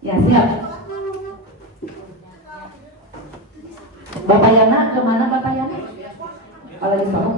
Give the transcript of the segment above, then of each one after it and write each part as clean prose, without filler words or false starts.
Ya, siap. Bapak Yana, kemana Bapak Yana? Kalau di sana.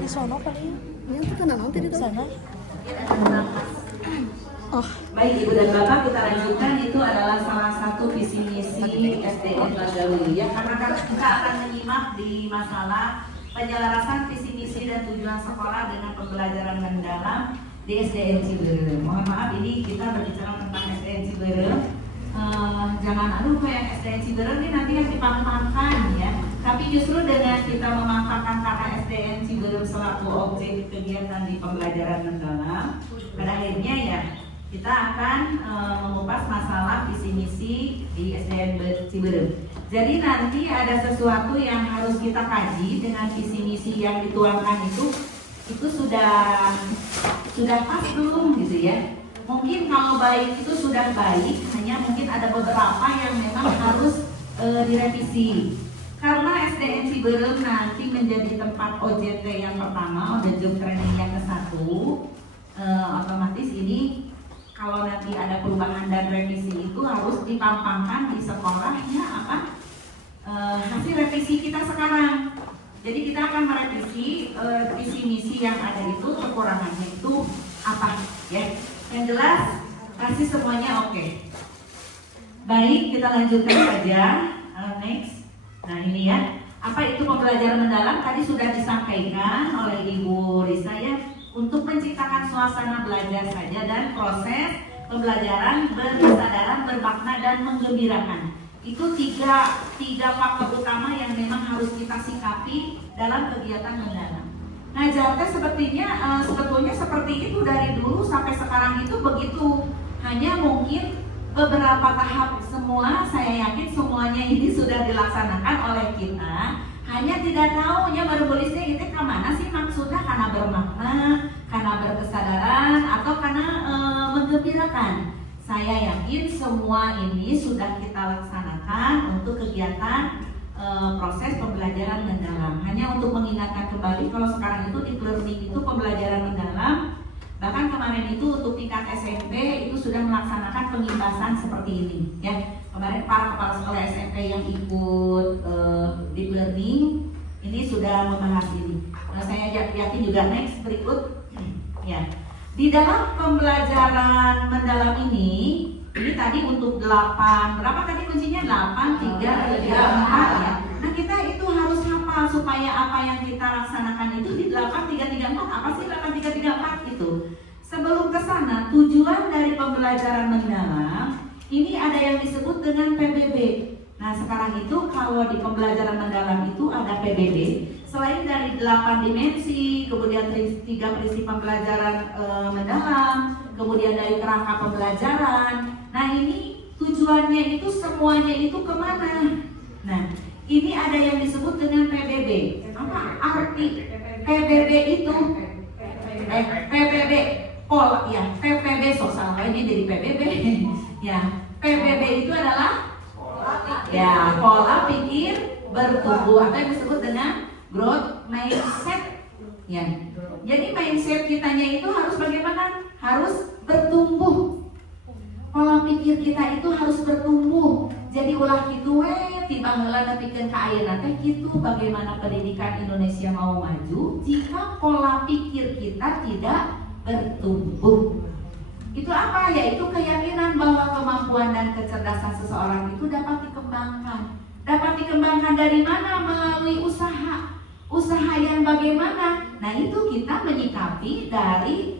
Di sono kali ya. Ini tuh tenang nanti di sana. Baik Ibu dan Bapak, kita lanjutkan. Itu adalah salah satu visi misi SDN Bagawi ya. Karena kita akan menyimak di masalah penyelarasan visi misi dan tujuan sekolah dengan pembelajaran mendalam di SDN Ciberem. Mohon maaf, ini kita berbicara tentang SDN Ciberem. Jangan kayak SDN Ciberem ini nanti yang dipahamkan ya. Tapi justru dengan kita memanfaatkan kata SDN Ciberem selaku objek kegiatan di pembelajaran mendalam, pada akhirnya ya kita akan mengupas masalah visi misi di SDN Ciberem. Jadi nanti ada sesuatu yang harus kita kaji dengan visi misi yang dituangkan itu sudah pas belum gitu ya. Mungkin kalau baik itu sudah baik, hanya mungkin ada beberapa yang memang harus direvisi. Karena SDN Ciberem nanti menjadi tempat OJT yang pertama, on the job training yang ke-1, otomatis ini kalau nanti ada perubahan dan revisi itu harus dipampangkan di sekolahnya hasil revisi kita sekarang. Jadi kita akan merevisi visi misi yang ada itu, kekurangannya itu apa ya. Yang jelas pasti semuanya oke. Baik, kita lanjutkan saja. Next. Nah ini ya, apa itu pembelajaran mendalam? Tadi sudah disampaikan oleh Ibu Risa ya. Untuk menciptakan suasana belajar saja dan proses pembelajaran berkesadaran, bermakna dan menggembirakan. Itu tiga faktor utama yang memang harus kita sikapi dalam kegiatan mendalam. Nah, Jalte sebetulnya seperti itu dari dulu sampai sekarang itu begitu. Hanya mungkin beberapa tahap semua, saya yakin semuanya ini sudah dilaksanakan oleh kita. Hanya tidak tahu ya baru tulisnya itu kemana sih maksudnya, karena bermakna, karena berkesadaran, atau karena menggembirakan. Saya yakin semua ini sudah kita laksanakan untuk kegiatan proses pembelajaran mendalam. Hanya untuk mengingatkan kembali, kalau sekarang itu di learning itu pembelajaran mendalam. Bahkan kemarin itu untuk tingkat SMP itu sudah melaksanakan pengibasan seperti ini ya. Kemarin para kepala sekolah SMP yang ikut deep learning ini sudah membahas ini. Nah, saya yakin juga next berikut ya. Di dalam pembelajaran mendalam ini tadi untuk 8, berapa tadi kuncinya? 8, 3, 3, 4 ya. Nah kita itu harus hafal supaya apa yang kita laksanakan itu di 8, 3, 3, 4. Apa sih 8, 3, 3, 4 itu? Sebelum ke sana, tujuan dari pembelajaran mendalam ini ada yang disebut dengan PBB. Nah sekarang itu kalau di pembelajaran mendalam itu ada PBB. Selain dari 8 dimensi, kemudian 3 prinsip pembelajaran mendalam, kemudian dari kerangka pembelajaran. Nah ini tujuannya itu semuanya itu kemana? Nah ini ada yang disebut dengan PBB. Apa arti PBB itu? PBB pola ya, PBB sosial ini jadi PBB ya. PBB itu adalah ya pola pikir bertumbuh, atau yang disebut dengan growth mindset ya. Jadi mindset kitanya itu harus bagaimana? Harus bertumbuh. Pola pikir kita itu harus bertumbuh. Jadi ulah kitu we tiba heula nepikeun ka ayeuna teh kitu. Bagaimana pendidikan Indonesia mau maju jika pola pikir kita tidak bertumbuh? Itu apa? Yaitu keyakinan bahwa kemampuan dan kecerdasan seseorang itu dapat dikembangkan. Dapat dikembangkan dari mana? Melalui usaha. Usaha yang bagaimana? Nah itu kita menyikapi dari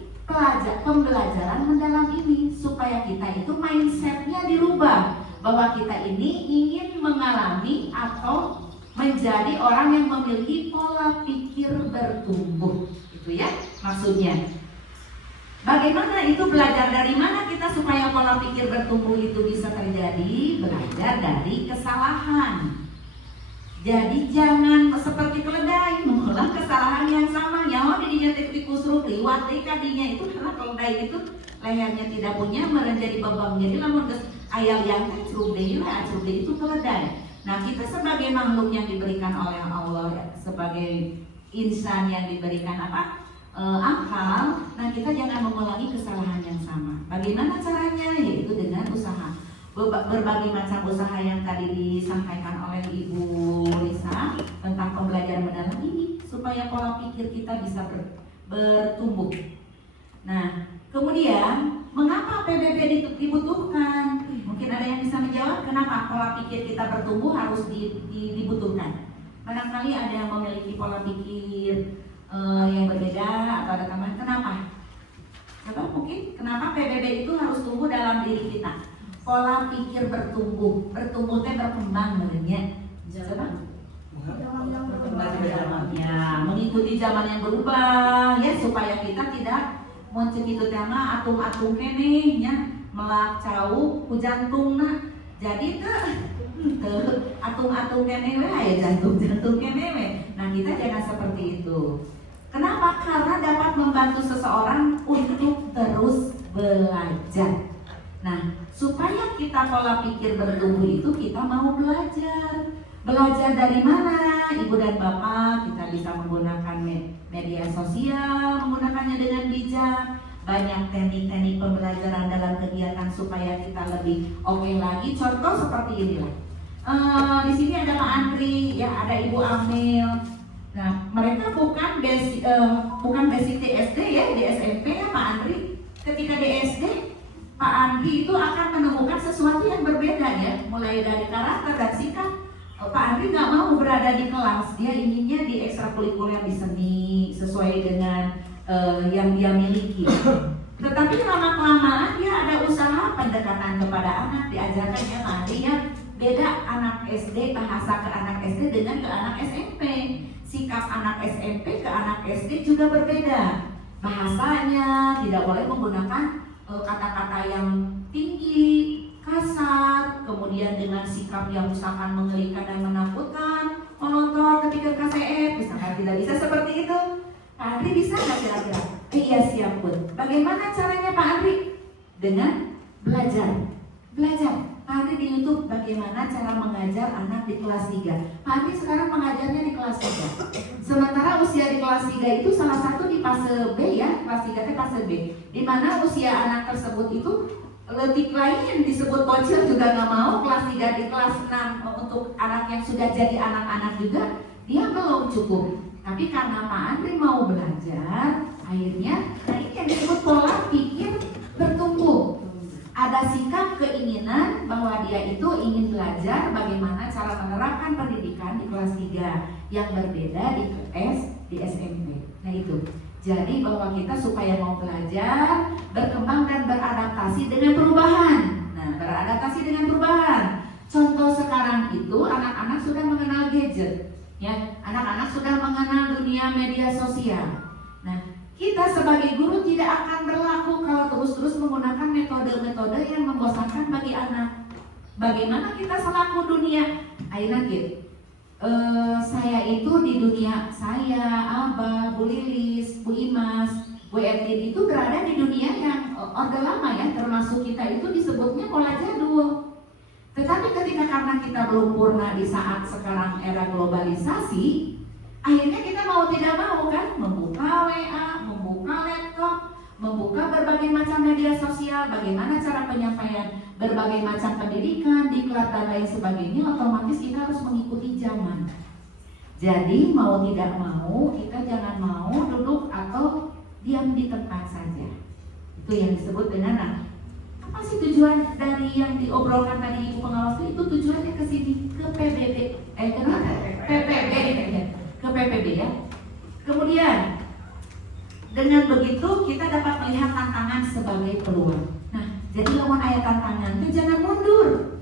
pembelajaran mendalam ini supaya kita itu mindsetnya dirubah, bahwa kita ini ingin mengalami atau menjadi orang yang memiliki pola pikir bertumbuh. Itu ya maksudnya. Bagaimana itu belajar dari mana kita supaya pola pikir bertumbuh itu bisa terjadi? Belajar dari kesalahan. Jadi jangan seperti keledai mengulang kesalahan yang sama. Nyawa didinya tikus liwat kadinya itu karena keledai itu lehernya tidak punya menjadi babang. Jadi lamun ayam yang curug deui itu keledai. Nah kita sebagai makhluk yang diberikan oleh Allah, sebagai insan yang diberikan akal, nah kita jangan mengulangi kesalahan yang sama. Bagaimana caranya? Yaitu dengan usaha. Berbagai macam usaha yang tadi disampaikan oleh Ibu Risa tentang pembelajaran mendalam ini supaya pola pikir kita bisa bertumbuh. Nah, kemudian mengapa PBB dibutuhkan? Mungkin ada yang bisa menjawab kenapa pola pikir kita bertumbuh harus dibutuhkan. Barangkali ada yang memiliki pola pikir yang berbeda atau ada tambahan. Kenapa? Atau mungkin kenapa PBB itu harus tumbuh dalam diri kita? Pola pikir bertumbuh teh berkembang sebenarnya. Coba. Ya, mengikuti zaman yang berubah ya, supaya kita tidak muncul itu tema atung-atung kene nya melak cau ku jantungna. Jadi teu atung-atung kene we aya jantung-jantung kene we. Nah, kita jangan seperti itu. Kenapa? Karena dapat membantu seseorang untuk terus belajar. Nah, supaya kita pola pikir bertumbuh itu kita mau belajar. Belajar dari mana? Ibu dan Bapak, kita bisa menggunakan media sosial, menggunakannya dengan bijak. Banyak teknik-teknik pembelajaran dalam kegiatan supaya kita lebih oke lagi. Contoh seperti inilah. Di sini ada Pak Andri, ya, ada Ibu Amil. Nah, mereka bukan basic di SD ya, di SMP ya Pak Andri. Ketika di SD, Pak Andri itu akan menemukan sesuatu yang berbeda ya, mulai dari karakter dan sikap. Pak Andri nggak mau berada di kelas, dia inginnya di ekstrakurikuler di seni sesuai dengan yang dia miliki. Tetapi lama-kelamaan dia ada usaha pendekatan kepada anak, diajarkan ya Pak Andri ya, beda anak SD, bahasa ke anak SD dengan ke anak SMP. Sikap anak SMP ke anak SD juga berbeda. Bahasanya tidak boleh menggunakan kata-kata yang tinggi, kasar, kemudian dengan sikap yang misalkan mengerikan dan menakutkan, menonton ketika KCF, misalkan tidak bisa seperti itu. Pak Andri bisa nggak kira-kira? Iya siap Bun. Bagaimana caranya Pak Andri? Dengan belajar. Pak Andri di YouTube bagaimana cara mengajar anak di kelas 3. Pak Andri sekarang mengajarnya di kelas 3. Sementara usia di kelas 3 itu salah satu di fase B ya, kelas 3 itu fase B. Di mana usia anak tersebut itu letik lain yang disebut bocil juga nggak mau, kelas 3 di kelas 6 untuk anak yang sudah jadi anak-anak juga dia belum cukup. Tapi karena Pak Andri mau belajar, akhirnya ini yang disebut pola pikir bertumbuh. Ada sikap keinginan bahwa dia itu ingin belajar bagaimana cara menerapkan pendidikan di kelas 3 yang berbeda di SMP. Nah itu. Jadi bahwa kita supaya mau belajar, berkembang dan beradaptasi dengan perubahan. Nah, beradaptasi dengan perubahan. Contoh sekarang itu anak-anak sudah mengenal gadget, ya. Anak-anak sudah mengenal dunia media sosial. Nah, kita sebagai guru tidak akan berlaku kalau terus-terus menggunakan metode-metode yang membosankan bagi anak. Bagaimana kita selaku dunia? Ayo gitu. Saya itu di dunia saya, Abah, Bu Lilis, Bu Imas, Bu Edin itu berada di dunia yang orde lama ya, termasuk kita itu disebutnya pola jadul. Tetapi ketika karena kita belum purna di saat sekarang era globalisasi, akhirnya kita mau tidak mau kan membuka WA, membuka laptop, membuka berbagai macam media sosial, bagaimana cara penyampaian berbagai macam pendidikan, diklat dan lain sebagainya, otomatis kita harus mengikuti zaman. Jadi mau tidak mau, kita jangan mau duduk atau diam di tempat saja. Itu yang disebut dengan apa sih tujuan dari yang diobrolkan tadi Ibu Pengawas itu tujuannya ke sini, ke PBB, ke PPB ya. Kemudian dengan begitu kita dapat melihat tantangan sebagai peluang. Nah, jadi lawan ayat tantangan itu jangan mundur.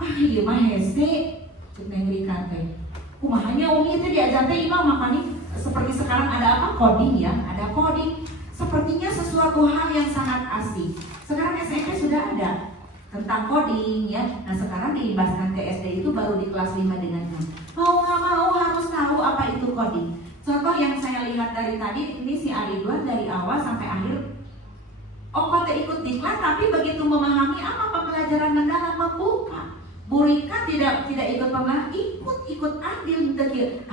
Iya mah hese, neng Rika teh. Kumahanya umi itu diajar teh imam makanya seperti sekarang ada apa coding ya, ada coding. Sepertinya sesuatu hal yang sangat asik. Sekarang SMP sudah ada tentang coding ya. Nah sekarang diimbaskan ke SD itu baru di kelas 5 dengan mau nggak mau harus tahu apa itu coding. Contoh yang saya lihat dari tadi ini si Ariduan dari awal sampai akhir. Okote ikut diklat tapi begitu memahami apa pembelajaran mendalam membuka. Bu Rika tidak ikut pembelajaran, ikut ambil tegir.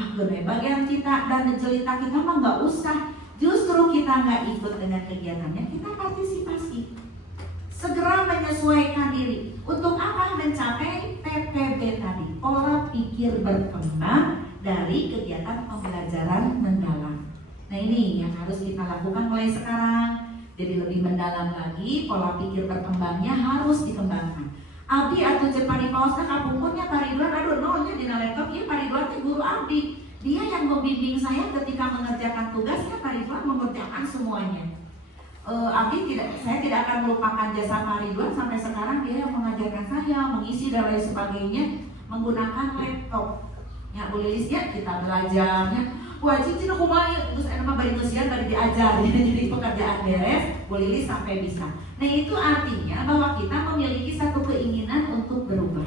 Bagian kita dan jelita kita mah nggak usah. Justru kita nggak ikut dengan kegiatannya, kita partisipasi. Segera menyesuaikan diri. Untuk apa? Mencapai PPB tadi, pola pikir berkembang dari kegiatan pembelajaran mendalam. Nah ini yang harus kita lakukan mulai sekarang. Jadi lebih mendalam lagi, pola pikir berkembangnya harus dikembangkan. Abdi atau Jepari pausna kapungkurnya Pak Ridwan, aduh nolnya di laptop, ya Pak Ridwan itu guru abdi. Dia yang membimbing saya ketika mengerjakan tugasnya, Pak Ridwan mengerjakan semuanya. Saya tidak akan melupakan jasa Pak Ridwan sampai sekarang. Dia yang mengajarkan saya, mengisi dan lain sebagainya menggunakan laptop. Ya boleh ya kita belajarnya. Wajib cina kumaha terus enak bari ngeusian bari diajar. Jadi pekerjaan beres, boleh sampai bisa. Nah itu artinya bahwa kita memiliki satu keinginan untuk berubah.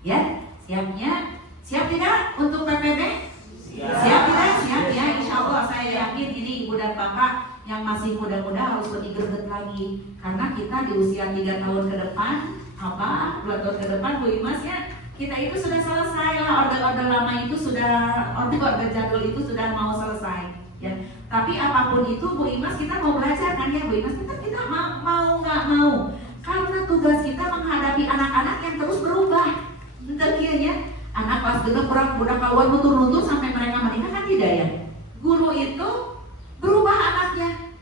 Ya, siap tidak untuk PPB? Siap tidak? Siap ya. Insya Allah saya yakin ini ibu dan bapak yang masih muda-muda harus lebih greget lagi. Karena kita di usia 3 tahun ke depan, 2 tahun ke depan Bu Imas ya, kita itu sudah selesai lah, orde-orde lama itu sudah, orde-orde jadul itu sudah mau selesai ya. Tapi apapun itu Bu Imas kita mau belajar kan ya Bu Imas, kita mau nggak mau, karena tugas kita menghadapi anak-anak yang terus berubah. Bentar ya, anak kelas genep orang budak kawan nutur-nutur sampai mereka menikah kan tidak ya. Guru itu berubah anaknya,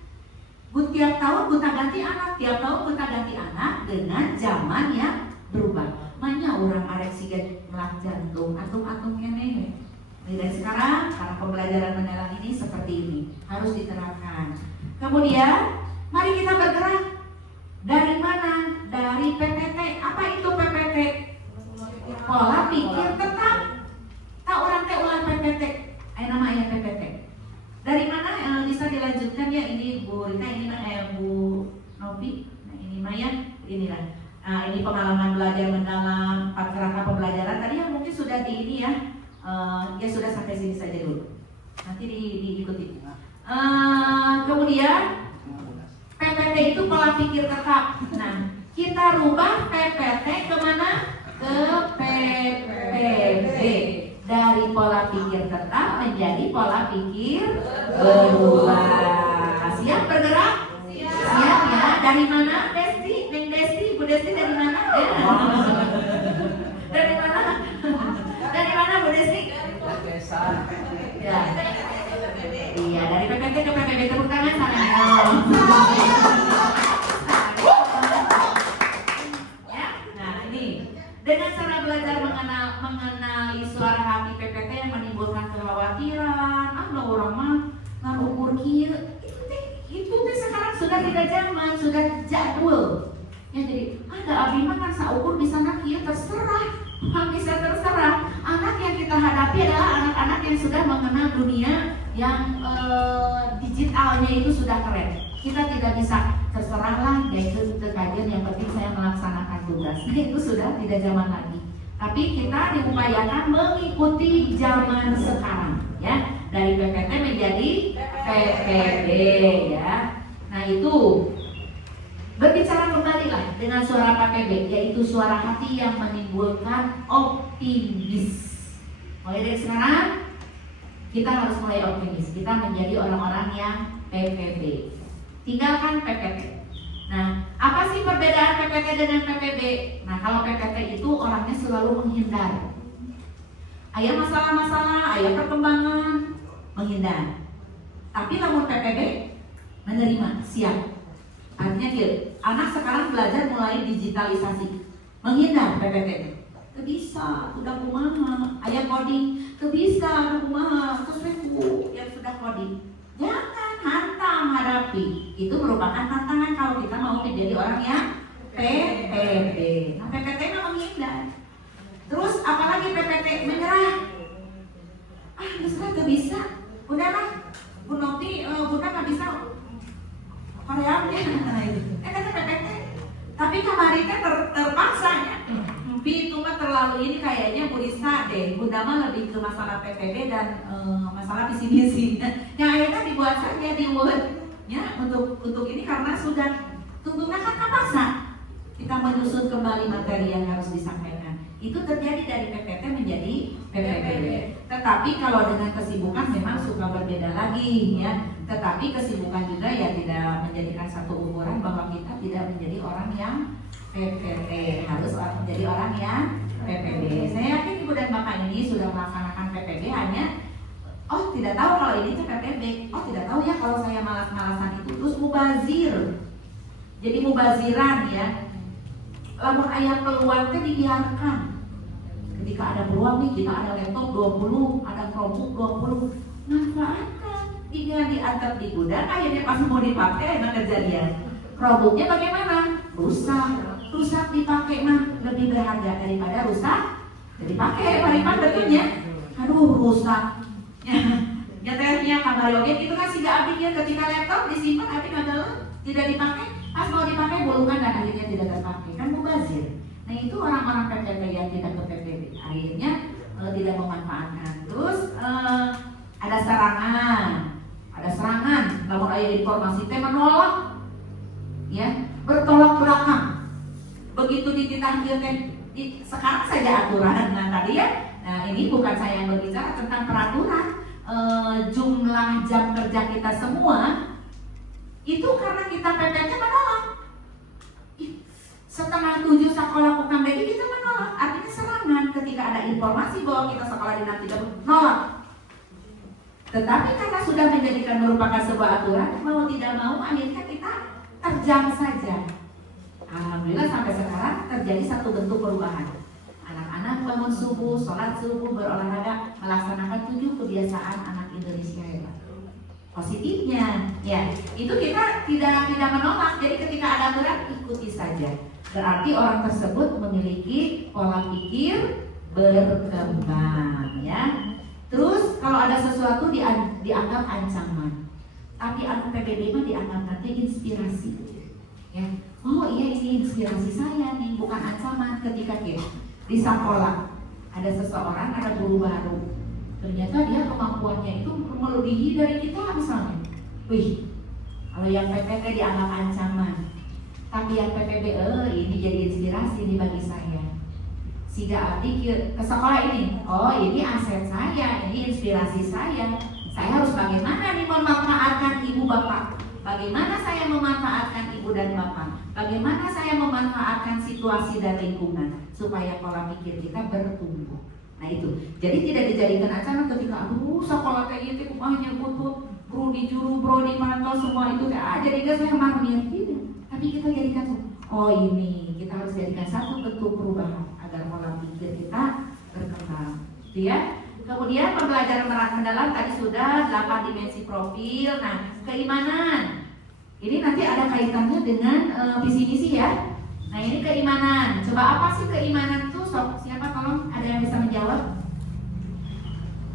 tiap tahun gonta-ganti anak, tiap tahun gonta-ganti anak dengan zaman yang berubah. Makanya orang arek siga melah jantung, atung-atung keneh. Dari sekarang, karena pembelajaran mendalam ini seperti ini harus diterapkan. Kemudian, mari kita bergerak. Dari mana? Dari PPT. Apa itu PPT? Pola pikir tetap. Tak orang teh ulah PPT. Namanya PPT. Dari mana bisa dilanjutkan ya? Ini Bu Rita, ini Bu Novi. Nah ini Maya, inilah. Nah, ini pengalaman belajar mendalam, 4 kerangka pembelajaran tadi yang mungkin sudah di ini ya, ya sudah sampai sini saja dulu. Nanti diikuti. Kemudian PPT itu pola pikir tetap. Nah, kita rubah PPT kemana? Ke PPB. Dari pola pikir tetap menjadi pola pikir berubah. Siap bergerak? Siap ya. Dari mana? Bu Desti dari mana? Dari mana? Dari mana Bu Desti? Ya. Iya, dari PPT ke PPB, tepuk tangan sana. Ya. Nah, ini dengan cara belajar mengenali suara hati PPT yang menimbulkan kekhawatiran, orang mah ngukur kieu. Itu sekarang sudah tidak zaman, sudah jadul. Ya jadi ada abdi mah kan saukur bisa nak ya terserah, bisa terserah. Anak yang kita hadapi adalah anak-anak yang sudah mengenal dunia yang digitalnya itu sudah keren. Kita tidak bisa terserahlah, yaitu kajian yang penting saya melaksanakan tugas. Nah, itu sudah tidak zaman lagi. Tapi kita diupayakan mengikuti zaman sekarang, ya dari PPT menjadi PPB, ya. Nah itu. Berbicara kembalilah dengan suara PPB, yaitu suara hati yang menimbulkan optimis. Mulai dari sekarang, kita harus mulai optimis. Kita menjadi orang-orang yang PPB. Tinggalkan PPT. Nah, apa sih perbedaan PPT dengan PPB? Nah, kalau PPT itu orangnya selalu menghindar. Aya masalah-masalah, aya perkembangan, menghindar. Tapi namun PPB menerima, siap. Artinya gitu, anak sekarang belajar mulai digitalisasi, menghindar PPT. Kebisa, udah kumaha, ayah coding, kebisa, udah kumaha, terus yang sudah coding. Jangan hantam hadapi, itu merupakan tantangan kalau kita mau menjadi orang yang PPT. Nah PPT memang menghindar. Terus apalagi PPT menyerah. Nggak bisa, udahlah, Bu Novi, Bunda nggak bisa. Koreanya, kata PPT. Tapi kemarin kan terpaksa ya. Itu mah terlalu ini kayaknya Bu Risa deh. Bunda mah lebih ke masalah PPB dan masalah visi misi. Yang akhirnya dibuat saja di Word, ya untuk ini karena sudah tuntunan kan terpaksa. Kita menyusun kembali materi yang harus disampaikan. Itu terjadi dari PPT menjadi PPB. Tetapi kalau dengan kesibukan memang suka berbeda lagi ya. Tetapi kesibukan juga ya tidak menjadikan satu ukuran bahwa kita tidak menjadi orang yang PPT, harus menjadi orang yang PPB. Saya yakin Ibu dan Bapak ini sudah melaksanakan PPB, hanya Oh tidak tahu kalau ini tuh PPB. Oh tidak tahu ya kalau saya malas-malasan itu. Terus mubazir. Jadi mubaziran ya. Lamun ayat peluang teh dibiarkan. Ketika ada peluang nih, kita ada laptop 20, ada Chromebook 20, manfaatkan. Tinggal diantar di gudang, akhirnya pas mau dipakai emang kejadian. Chromebooknya bagaimana? Rusak dipakai mah lebih berharga daripada rusak dipakai. Paripan betulnya. Aduh rusak. Ya tehnya kamar yoget itu kan siga abdinya ketika laptop disimpan tapi adalah tidak dipakai, pas mau dipakai bolongan dan akhirnya tidak terpakai, kan mubazir. Nah itu orang-orang PPB yang tidak ke PPB akhirnya tidak memanfaatkan. Terus ada serangan, namun ayat informasi teh menolak, ya bertolak belakang. Begitu dititah dia teh sekarang saja aturan. Nah tadi ya. Nah ini bukan saya yang berbicara tentang peraturan, jumlah jam kerja kita semua itu karena kita PPT menolak. Setengah 7 sekolah bukan lagi kita menolak, artinya serangan ketika ada informasi bahwa kita sekolah dinas tidak menolak. Tetapi karena sudah menjadikan merupakan sebuah aturan, mau tidak mau akhirnya kita terjang saja. Alhamdulillah sampai sekarang terjadi satu bentuk perubahan. Anak-anak bangun subuh, sholat subuh, berolahraga, melaksanakan 7 kebiasaan anak Indonesia ya. Positifnya, ya itu kita tidak menolak. Jadi ketika ada aturan ikuti saja. Berarti orang tersebut memiliki pola pikir berkembang, ya. Terus kalau ada sesuatu dianggap ancaman, tapi anak PBB mah dianggap nanti inspirasi, ya. Oh iya ini inspirasi saya nih, bukan ancaman. Ketika kita di sekolah ada seseorang, ada guru baru, ternyata dia kemampuannya itu melebihi dari kita misalnya. Wih, kalau yang PPT dianggap ancaman, tapi yang PPB ini jadi inspirasi nih bagi saya. Sehingga abdi ke sekolah ini, oh ini aset saya, ini inspirasi saya. Saya harus bagaimana nih memanfaatkan ibu bapak? Bagaimana saya memanfaatkan ibu dan bapak? Bagaimana saya memanfaatkan situasi dan lingkungan supaya pola pikir kita bertumbuh. Nah itu, jadi tidak dijadikan ancaman ketika aduh sekolah kayak gitu hanya butuh bro di juru, bro di mantau semua itu jadi gak saya marmir tidak. Tapi kita jadikan oh ini kita harus jadikan satu bentuk perubahan agar pola pikir kita berkembang. Gitu ya. Kemudian pembelajaran mendalam tadi sudah 8 dimensi profil. Nah keimanan ini nanti ada kaitannya dengan visi misi ya. Nah ini keimanan. Coba apa sih keimanan itu? Siapa tolong ada yang bisa menjawab?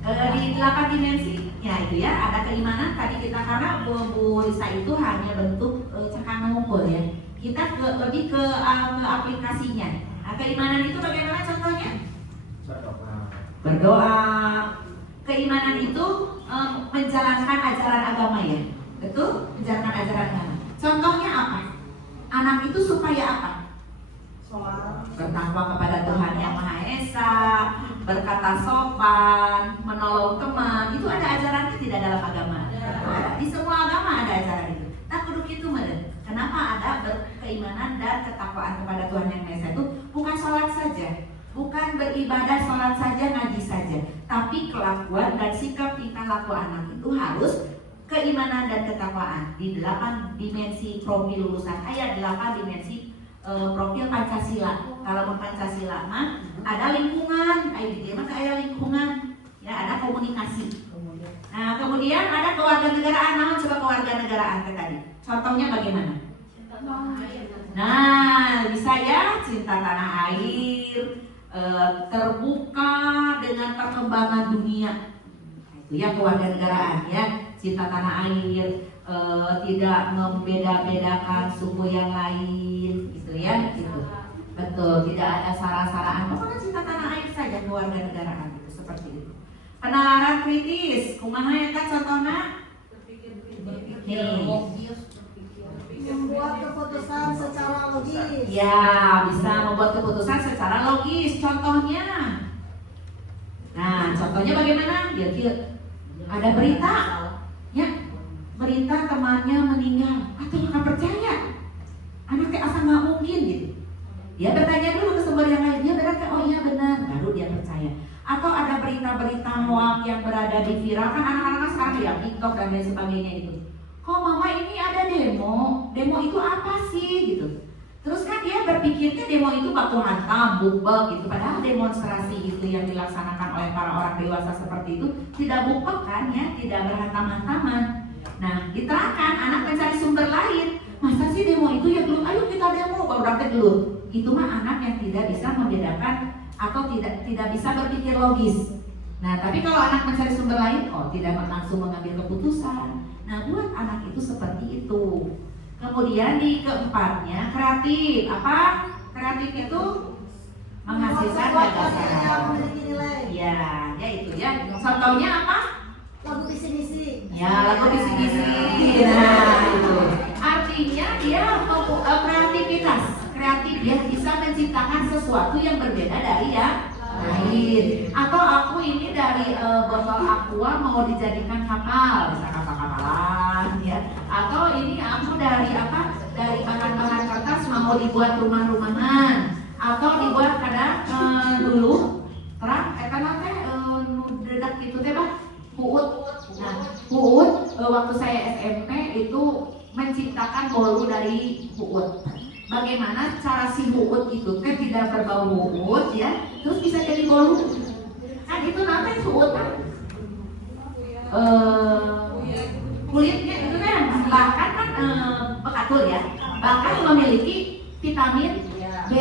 Di 8 dimensi ya itu ya ada keimanan tadi kita karena Bu Risa itu hanya bentuk cekang ngumpul ya. Kita lebih ke aplikasinya. Nah keimanan itu bagaimana contohnya? Berdoa. Keimanan itu menjalankan ajaran agama ya. Betul? Menjalankan ajaran agama. Contohnya apa? Anak itu supaya apa? Bertakwa kepada Tuhan Yang Maha Esa, berkata sopan, menolong teman. Itu ada ajarannya tidak dalam agama? Ada. Di semua agama ada ajaran itu. Tak kudu gitu meren. Kenapa ada keimanan dan ketakwaan kepada Tuhan Yang Maha Esa itu bukan sholat saja, bukan beribadah sholat saja, ngaji saja, tapi kelakuan dan sikap tingkah laku anak itu harus keimanan dan ketakwaan di 8 dimensi profil lulusan ayat 8 dimensi profil Pancasila. Kalau Pancasila mah ada lingkungan, dia mah ada lingkungan, ya ada komunikasi. Nah kemudian ada kewarganegaraan. Nah coba kewarganegaraan tadi. Contohnya bagaimana? Nah bisa ya cinta tanah air, terbuka dengan perkembangan dunia. Itu ya kewarganegaraan ya. Cinta tanah air, tidak membeda-bedakan suku yang lain, gitu ya, gitu. Betul, tidak ada sara-saraan. Pokoknya cinta tanah air saja kewarganegaraan gitu, seperti itu. Penalaran kritis, kumaha ya kan contohnya? Membuat keputusan secara logis. Ya, bisa membuat keputusan secara logis. Contohnya, nah contohnya bagaimana? Dia ada berita. Ya, berita temannya meninggal, atau nggak percaya, anaknya asal nggak mungkin gitu. Dia bertanya dulu ke sumber yang lain, dia berkata oh iya benar, baru dia percaya. atau ada berita-berita hoax yang berada di viral kan anak-anak sekarang ya TikTok dan lain sebagainya itu. Kok mama ini ada demo itu apa sih gitu. Terus kan dia berpikirnya demo itu baku hantam, bukbek gitu. Padahal demonstrasi itu yang dilaksanakan oleh para orang dewasa seperti itu tidak bukbek kan ya, tidak berhantam-hantaman. Nah diterangkan anak mencari sumber lain. Masa sih demo itu ya belum, ayo kita demo, baru dapat dulu. Itu mah anak yang tidak bisa membedakan atau tidak bisa berpikir logis. Nah tapi kalau anak mencari sumber lain, tidak langsung mengambil keputusan. Nah buat anak itu seperti itu. Kemudian di keempatnya kreatif. Apa? Kreatif itu menghasilkan gagasan. Ya itu ya. Contohnya apa? Lagu visi-misi. Ya lagu visi-misi. Nah itu. Artinya dia kreativitas. Kreatif dia bisa menciptakan sesuatu yang berbeda dari yang lain. Atau aku ini dari botol aqua mau dijadikan kapal, bisa kapal-kapalan ya. Atau ini aku dari apa? Dari bahan-bahan kertas mau dibuat rumah-rumahan. Atau dibuat kadang dulu terang karena teh dedak gitu teh bah puut. Nah, puut waktu saya SMP itu menciptakan bolu dari puut. Bagaimana cara si huut itu teh tidak berbau huut ya, terus bisa jadi bolu. Kan itu namanya huut kan? Kulitnya itu kan bahkan kan bekatul ya, bahkan memiliki vitamin B.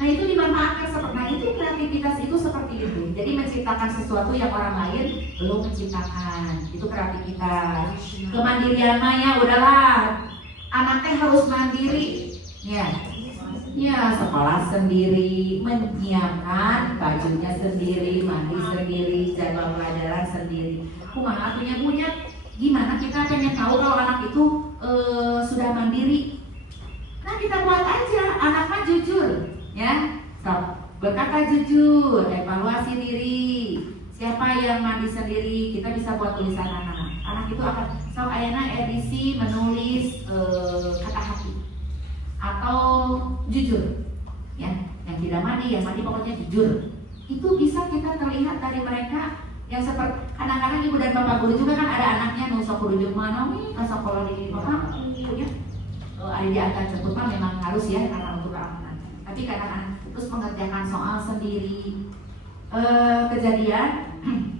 Nah itu dimanfaatkan seperti, nah itu kreativitas itu seperti itu. Jadi menciptakan sesuatu yang orang lain belum menciptakan, itu kreativitas. Kemandirian mah ya udahlah, anaknya harus mandiri. Ya, sekolah sendiri, menyiapkan bajunya sendiri, mandi sendiri, jadwal pelajaran sendiri. Kumaha punya gimana kita pengen tahu kalau anak itu sudah mandiri? Nah kita buat aja, anak kan jujur, ya. So, berkata jujur, evaluasi diri. Siapa yang mandi sendiri, kita bisa buat tulisan anak. Anak itu akan, so ayana edisi menulis kata hati. Atau jujur ya, yang tidak mandi, yang mandi pokoknya jujur. Itu bisa kita terlihat dari mereka yang seperti kadang-kadang ibu dan bapak guru juga kan ada anaknya nusa kurujuk mana nih ke sekolah di bapak ya. Ada diantar jemput mah memang harus ya karena untuk keamanan. Tapi kadang-kadang terus mengerjakan soal sendiri. Kejadian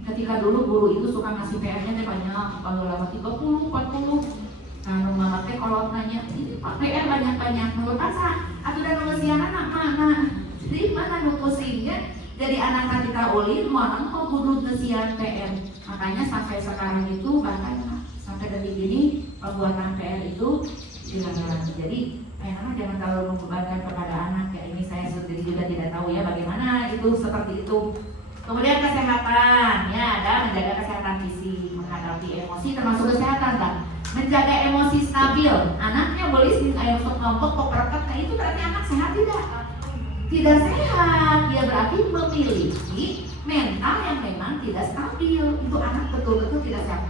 ketika dulu guru itu suka ngasih PR-nya banyak, kalau lama 30, 40. Nah, mama teh kalau nanya, ini Pak PR banyak-banyak, menurut asa, atau dan nulisan anak mana? Jadi mana nulisannya? Jadi anak kita ulin, mana mau kudu nulisan PR. Makanya sampai sekarang itu bahkan sampai detik ini pembuatan PR itu dilarang. Jadi anak jangan terlalu membebankan kepada anak. Ya ini saya sendiri juga tidak tahu ya bagaimana itu seperti itu. Kemudian kesehatan, ya ada menjaga kesehatan fisik, menghadapi emosi termasuk kesehatan kan. Menjaga emosi stabil, anaknya boleh sih kayak sok ngomong kok pereket, nah itu berarti anak sehat tidak? Tidak sehat, dia berarti memiliki mental yang memang tidak stabil. Itu anak betul-betul tidak sehat.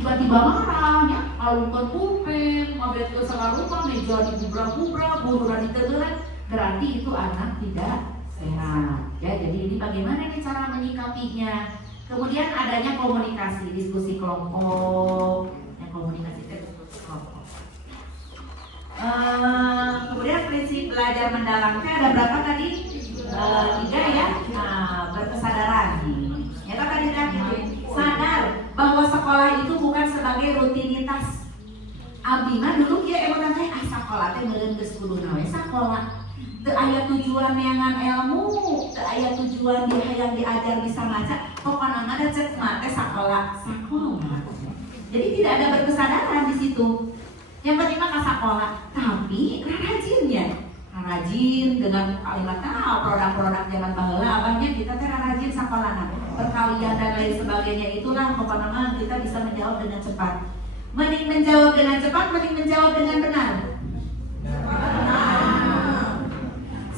Tiba-tiba marah, ya, alungkan pulpen, mobil ke salah rumah, meja dibubrak-bubrak, bururan ditegelan, berarti itu anak tidak sehat. Ya, jadi ini bagaimana nih cara menyikapinya? Kemudian adanya komunikasi, diskusi kelompok, komunikasi kelompok. Kemudian prinsip belajar mendalamnya ada berapa tadi? 3 ya. Berkesadaran. Ya kan tadi sadar bahwa sekolah itu bukan sebagai rutinitas. Abdi mah dulu dia emang teh sekolah teh meureun geus kudu nawe sekolah. Teu aya tujuan neangan ilmu, teu aya tujuan dia yang diajar bisa maca, pokokna mah da cek mah teh sekolah. Jadi tidak ada berkesadaran di situ. Yang penting mah ke sekolah, tapi rajinnya, rajin dengan kalimat produk-produk zaman baheula abangnya kita teh rajin sakolana, perkalian dan lain sebagainya itulah pokoknya mah kita bisa menjawab dengan cepat. Mending menjawab dengan cepat, mending menjawab dengan benar.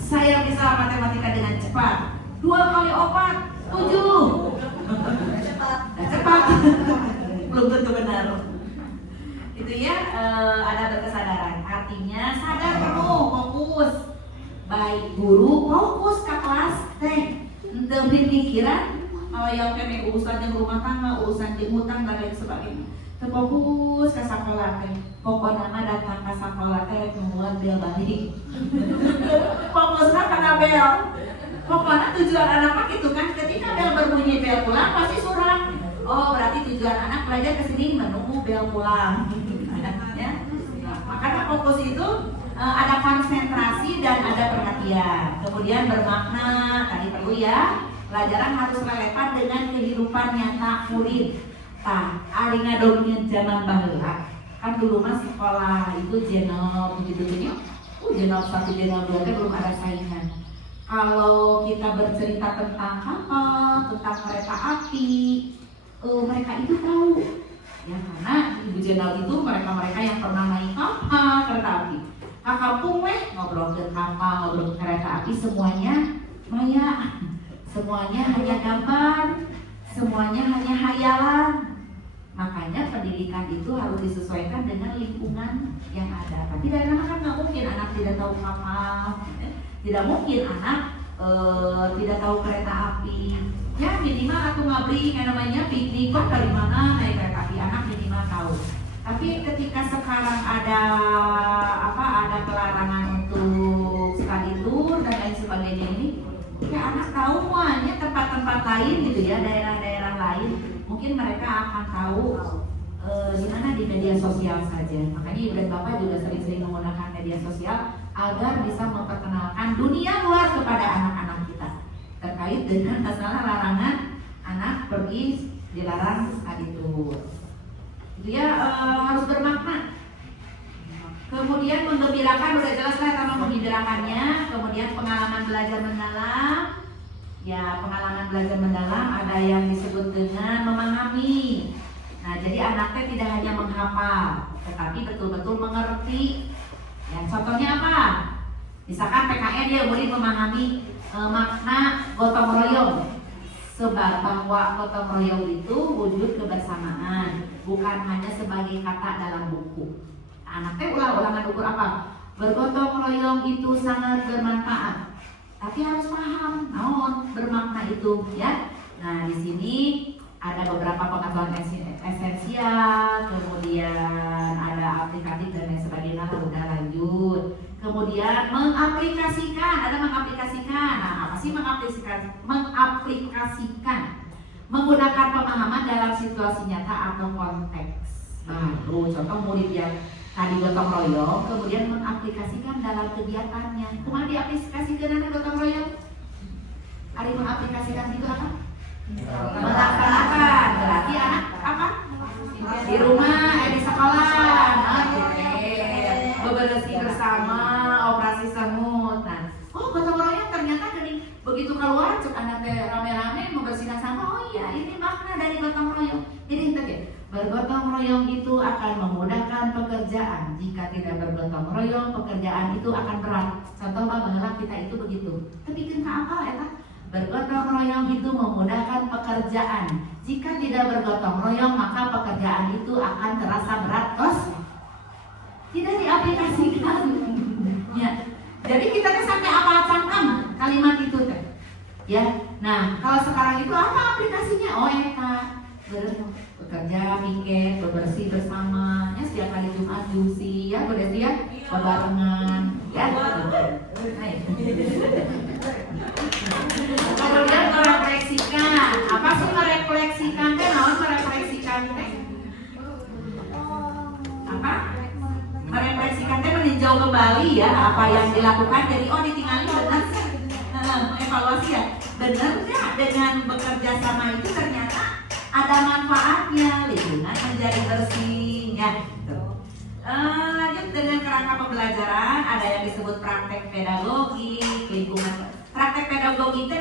Saya bisa matematika dengan cepat. 2 kali 4, 7. Cepat. Belum tentu benar. Itu ya, ada berkesadaran. Artinya sadar penuh, fokus. Baik guru fokus ke kelas teh. Teu pikiran yang kene urusan yang rumah tangga, urusan jeung hutang dan lain sebagainya. Terfokus ke sekolah teh. Pokoknya mah datang ke sekolah teh rek membuat bel balik. Fokusnya karena bel. Pokoknya tujuan anak mah gitu kan, ketika bel berbunyi bel pulang pasti surat. Oh berarti tujuan anak belajar ke sini menunggu bel pulang. Ya. Makanya fokus itu ada konsentrasi dan ada perhatian. Kemudian bermakna, tadi perlu ya. Pelajaran harus relevan dengan kehidupan nyata murid. Tah, ari ngadongieun zaman baheula. Kan dulu mah sekolah itu jenel begitu nya. Jenel 1, jenel 2 teh belum ada saingan. Kalau kita bercerita tentang kapal, tentang kereta api, mereka itu tahu. Ya karena di jenel itu mereka-mereka yang pernah naik kapal, kereta api. Kampung weh ngobrol ke kapal, ngobrol ke kereta api, semuanya maya. Semuanya hanya gambar, semuanya hanya hayalan. Makanya pendidikan itu harus disesuaikan dengan lingkungan yang ada. Tapi dari mana kan nggak mungkin anak tidak tahu kapal, tidak mungkin anak tidak tahu kereta api. Ya minimal aku ngabri yang namanya piknik kok dari mana naik kereta api, anak minimal tahu. Tapi ketika sekarang ada pelarangan untuk study tour dan lain sebagainya ini, ya anak tahu semuanya tempat-tempat lain gitu ya, daerah-daerah lain. Mungkin mereka akan tahu di mana di media sosial saja. Makanya ibu dan bapak juga sering-sering menggunakan media sosial agar bisa memperkenalkan dunia luar kepada anak-anak kita terkait dengan masalah larangan anak pergi dilarang study tour. Itu ya harus bermakna. Kemudian menggembirakan, udah jelas lah sama menggembirakannya. Kemudian pengalaman belajar mendalam. Ya pengalaman belajar mendalam ada yang disebut dengan memahami. Nah jadi anaknya tidak hanya menghafal, tetapi betul-betul mengerti. Ya contohnya apa? Misalkan PKN ya murid memahami makna gotong royong. Sebab bahwa gotong royong itu wujud kebersamaan, bukan hanya sebagai kata dalam buku. Anaknya ulangan ukur apa? Bergotong royong itu sangat bermanfaat. Tapi harus paham, naon bermakna itu, ya. Nah di sini ada beberapa pengetahuan esensial, kemudian ada aplikatif dan lain sebagainya. Udah lanjut. Kemudian mengaplikasikan, ada mengaplikasikan. Nah apa sih mengaplikasikan? Mengaplikasikan, menggunakan pemahaman dalam situasi nyata atau konteks baru. Contoh murid yang tadi gotong royong, kemudian mengaplikasikan dalam kegiatannya. Kumaha diaplikasikan anak gotong royong? Ari mengaplikasikan itu apa? Melaksanakan. Berarti anak apa? Di rumah, di sekolah, bebersih bersama, operasi semut. Nah, gotong royong ternyata gini, begitu keluar cek anak rame-rame membersihkan sampah. Oh iya, ini makna dari gotong royong. Jadi tadi bergotong royong itu akan memudahkan pekerjaan. Jika tidak bergotong royong, pekerjaan itu akan berat. Contoh bahwa kita itu begitu. Tapi kan apa ya? Bergotong royong itu memudahkan pekerjaan. Jika tidak bergotong royong, maka pekerjaan itu akan terasa berat. Tidak diaplikasikan. Ya. Jadi kita sampai apa cangkem kalimat itu teh. Ya. Nah, kalau sekarang itu apa aplikasinya? Oh, eta. Bekerja, piket, bebersih bersama, ya setiap hari Jumat juicy, ya berarti ya barengan, ya. Kemudian merefleksikan, apa sih merefleksikan? Naon merefleksikan teh? Apa? Merefleksikan teh meninjau kembali ya apa yang dilakukan. Jadi ditinggali benar, evaluasi ya, benar nggak dengan bekerja sama itu ternyata ada manfaatnya, lingkungan menjadi bersih, ya. Lanjut dengan kerangka pembelajaran, ada yang disebut praktek pedagogi, lingkungan. Praktek pedagogi itu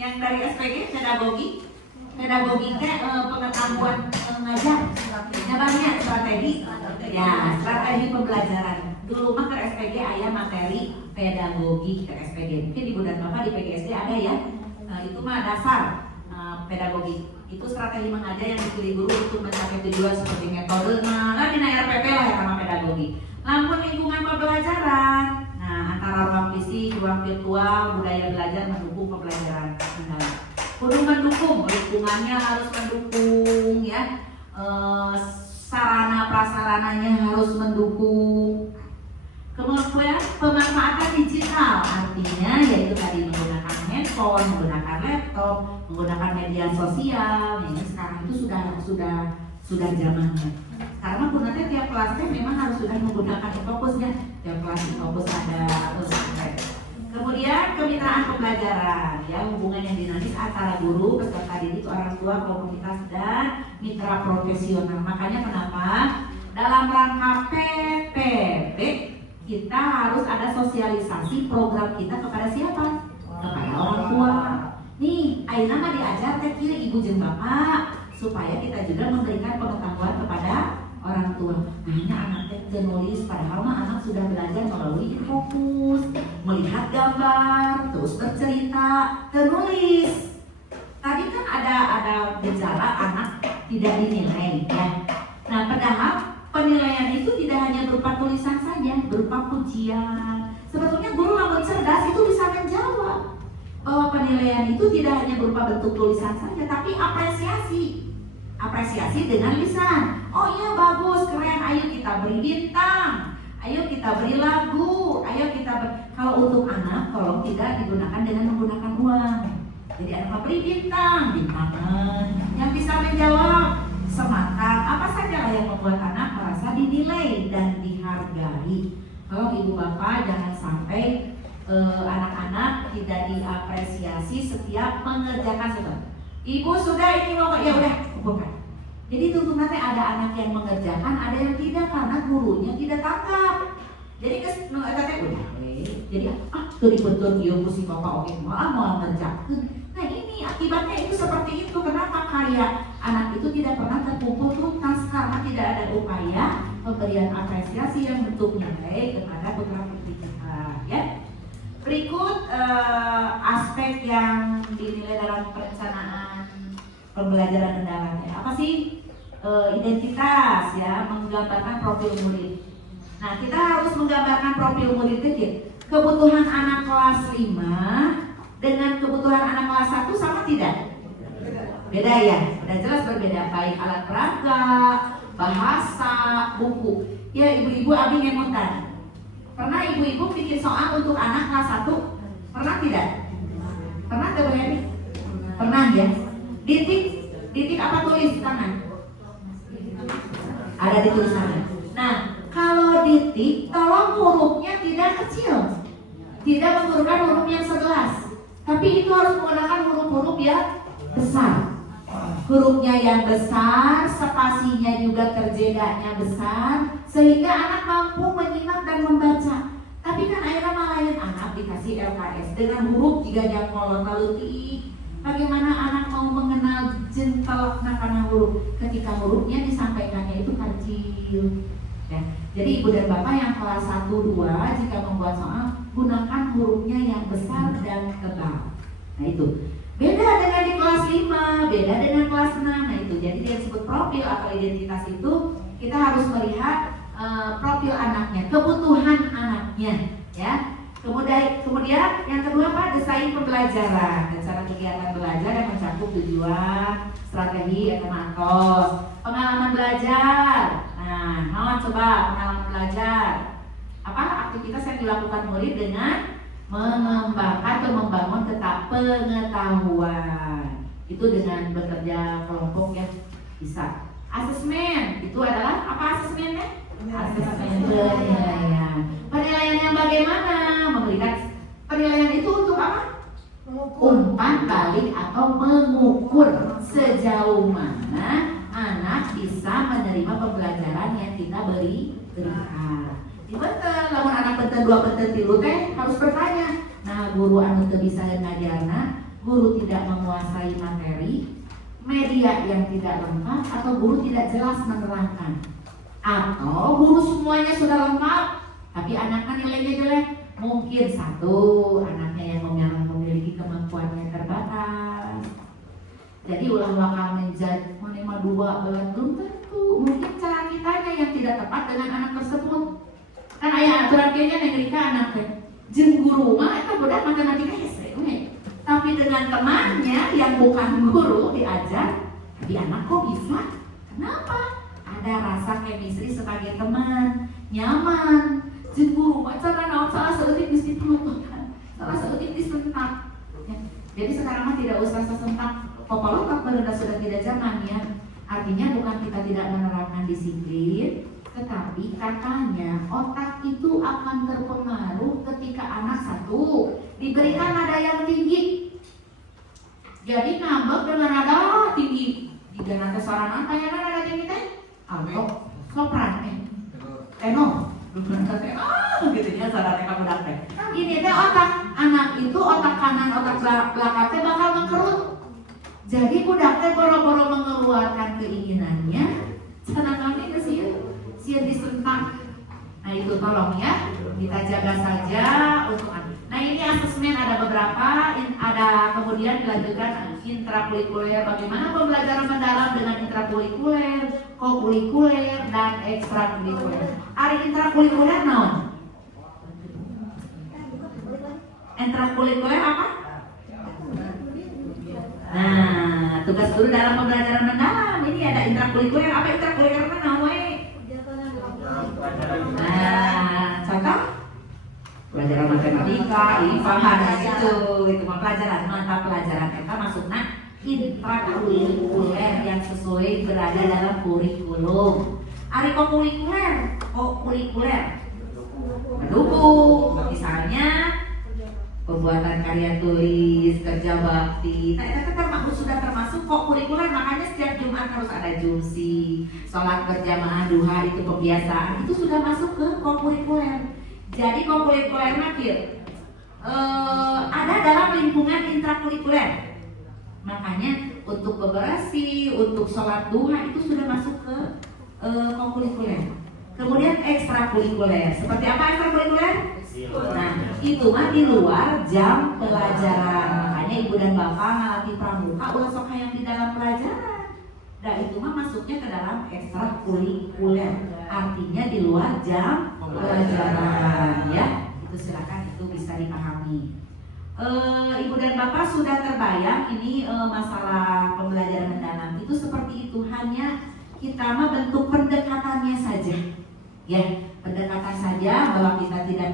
yang dari SPG pedagogi itu pengetahuan mengajar, banyak strategi, ya strategi pembelajaran. Dulu mah ke SPG ayah materi pedagogi ke SPG, mungkin di Budan Bapak di PGSD ada ya, itu mah dasar pedagogi. Itu strategi mengajar yang dipilih guru untuk mencapai tujuan seperti metode. Nah, di RPP lah ya sama pedagogi. Lampun lingkungan pembelajaran. Nah, antara ruang fisik, ruang virtual, budaya belajar mendukung pembelajaran mendalam. kudu mendukung, lingkungannya harus mendukung ya, sarana prasarananya harus mendukung. Kemudian pemanfaatan digital artinya yaitu tadi menggunakan handphone, menggunakan laptop, menggunakan media sosial. Ini sekarang itu sudah zamannya. Karena gunanya tiap kelasnya memang harus sudah menggunakan e-fokusnya. Tiap kelas e-fokus ada pesantren. Kemudian kemitraan pembelajaran, ya hubungan yang dinamis antara guru, peserta didik, orang tua, komunitas dan mitra profesional. Makanya kenapa dalam rangka PPP kita harus ada sosialisasi program kita kepada siapa? Kepada orang tua. Nih, ayeuna mah diajar teh kieu ibu jeung bapak supaya kita juga memberikan pengetahuan kepada orang tua. Hanya anak teh nulis, padahal mah anak sudah belajar melalui fokus, melihat gambar, terus bercerita, ternulis. Tadi kan ada gejala anak tidak dinilai ya. Nah, padahal penilaian itu tidak hanya berupa tulisan saja, berupa pujian. Sebetulnya guru lamun cerdas itu bisa menjawab bahwa penilaian itu tidak hanya berupa bentuk tulisan saja, tapi apresiasi. Apresiasi dengan lisan. Oh iya bagus, keren, ayo kita beri bintang, ayo kita beri lagu, ayo kita kalau untuk anak tolong tidak digunakan dengan menggunakan uang. Jadi anak beri bintang, bintangan yang bisa menjawab semacam apa saja lah yang membuat anak merasa dinilai dan dihargai. Kalau ibu bapak jangan sampai anak-anak tidak diapresiasi setiap mengerjakan sesuatu. Ibu sudah ini mau ya udah bukan. Jadi tuntunannya ada anak yang mengerjakan, ada yang tidak karena gurunya tidak tangkap. Jadi katanya udah, jadi tuh dibentur dia si bapak oke mau ngerjakan. Nah ini akibatnya itu seperti itu. Kenapa karya anak itu tidak pernah terkumpul tuntas karena tidak ada upaya pemberian apresiasi yang bentuknya baik kepada putra putri kita. Ya. Berikut aspek yang dinilai dalam perencanaan pembelajaran mendalamnya. Apa sih? Identitas ya, menggambarkan profil murid. Nah, kita harus menggambarkan profil murid itu. Kebutuhan anak kelas 5 dengan kebutuhan anak kelas 1 sama tidak? Beda ya, udah jelas berbeda. Baik alat peraga, bahasa, buku. Ya ibu-ibu abi ngemutan. Pernah ibu-ibu bikin soal untuk anak kelas 1? Pernah tidak? Pernah tidak Bu? Pernah ya? Titik apa tulis tangan? Ada di tulisannya. Nah, kalau titik, tolong hurufnya tidak kecil, tidak menggunakan huruf yang 11, tapi itu harus menggunakan huruf-huruf yang besar. Hurufnya yang besar, spasinya juga terjedanya besar, sehingga anak mampu menyimak dan membaca. Tapi kan akhirnya malayan anak dikasih LKS dengan huruf jika yang kolot lalu bagaimana anak mau mengenal jentelakna karena huruf ketika hurufnya disampaikannya itu kecil ya. Jadi ibu dan bapak yang kelas 1-2 jika membuat soal gunakan hurufnya yang besar dan tebal. Nah itu beda dengan di kelas 5, beda dengan kelas 6. Nah itu jadi dia disebut profil atau identitas itu kita harus melihat profil anaknya, kebutuhan anaknya ya. Kemudian yang kedua Pak, desain pembelajaran dan cara kegiatan belajar yang mencakup tujuan, strategi, atau pengalaman belajar. Nah, coba pengalaman belajar. Apa aktivitas yang dilakukan murid dengan mengembangkan atau membangun pengetahuan. Itu dengan bekerja kelompok ya bisa. Asesmen itu adalah apa asesmennya? Asesmen penilaian. Penilaian yang bagaimana? Memberikan penilaian itu untuk apa? Umpan balik atau mengukur sejauh mana anak bisa menerima pembelajaran yang kita berikan. Di benten, lamun anak benten 2 benten 3 teh harus bertanya. Nah, guru anu teu bisa ngajarna, guru tidak menguasai materi, media yang tidak lengkap, atau guru tidak jelas menerangkan. Atau guru semuanya sudah lengkap, tapi anaknya nilainya jelek. Mungkin satu anaknya yang memiliki kemampuan yang terbatas. Jadi ulah bakal menjadi menerima 2 belum tentu. Mungkin cara kitanya yang tidak tepat dengan anak tersebut. Kan aya aturan kayaknya negrika anak teh. Jeung guru mah eta budak matematika hese we. Tapi dengan temannya yang bukan guru diajar, tapi anak kok bisa? Kenapa? Ada rasa chemistry sebagai teman, nyaman. Jeung guru cara naon salah seutik geus dipelototkan, salah seutik disentak. Ya. Jadi sekarang mah tidak usah sesentak. Popolotot benar sudah tidak zaman ya. Artinya bukan kita tidak menerapkan disiplin, tetapi katanya otak itu akan terpengaruh ketika anak satu diberikan nada yang tinggi. Jadi ngambek dengan nada tinggi. Jika nanti sorangan kayak nada tinggi teh, alto, sopran, tenor, gitu ya sarannya kamu teh. Ini teh otak anak itu otak kanan otak belakang teh bakal mengkerut. Jadi budak teh boro-boro mengeluarkan keinginannya, sana kami ke sieun disentak. Nah itu tolong ya, kita jaga saja untuk anak. Nah ini asesmen ada beberapa, ada kemudian dilanjutkan intrakurikuler. Bagaimana pembelajaran mendalam dengan intrakurikuler, kokurikuler, dan ekstrakurikuler. Ari intrakurikuler naon? Intrakurikuler apa? Nah, tugas guru dalam pembelajaran mendalam ini ada intrakurikuler. Apa intrakurikuler naon we? Nah, contoh pelajaran matematika, IPA, itu mah pelajaran mata pelajaran kita masuknya intrakurikuler yang sesuai berada dalam kurikulum. Ari kokurikuler mendukung, misalnya pembuatan karya tulis, kerja bakti. Nah itu sudah termasuk kokurikuler, makanya setiap Jumat harus ada jumsi, sholat berjamaah duha, itu kebiasaan, itu sudah masuk ke kokurikuler. Jadi kokurikuler makir ada dalam lingkungan intrakurikuler. Makanya untuk beberasi, untuk sholat duha itu sudah masuk ke kokurikuler. Kemudian ekstrakurikuler. Seperti apa ekstrakurikuler? Nah, itu mah di luar jam pelajaran. Makanya ibu dan bapak ngelatih pramuka ulah sok yang di dalam pelajaran. Nah, itu mah masuknya ke dalam ekstrakurikuler. Artinya di luar jam pelajaran ya. Itu silakan itu bisa dipahami. Ibu dan bapak sudah terbayang ini masalah pembelajaran mendalam itu seperti itu, hanya kita mah bentuk pendekatannya saja. Ya, pendekatan saja bahwa kita tidak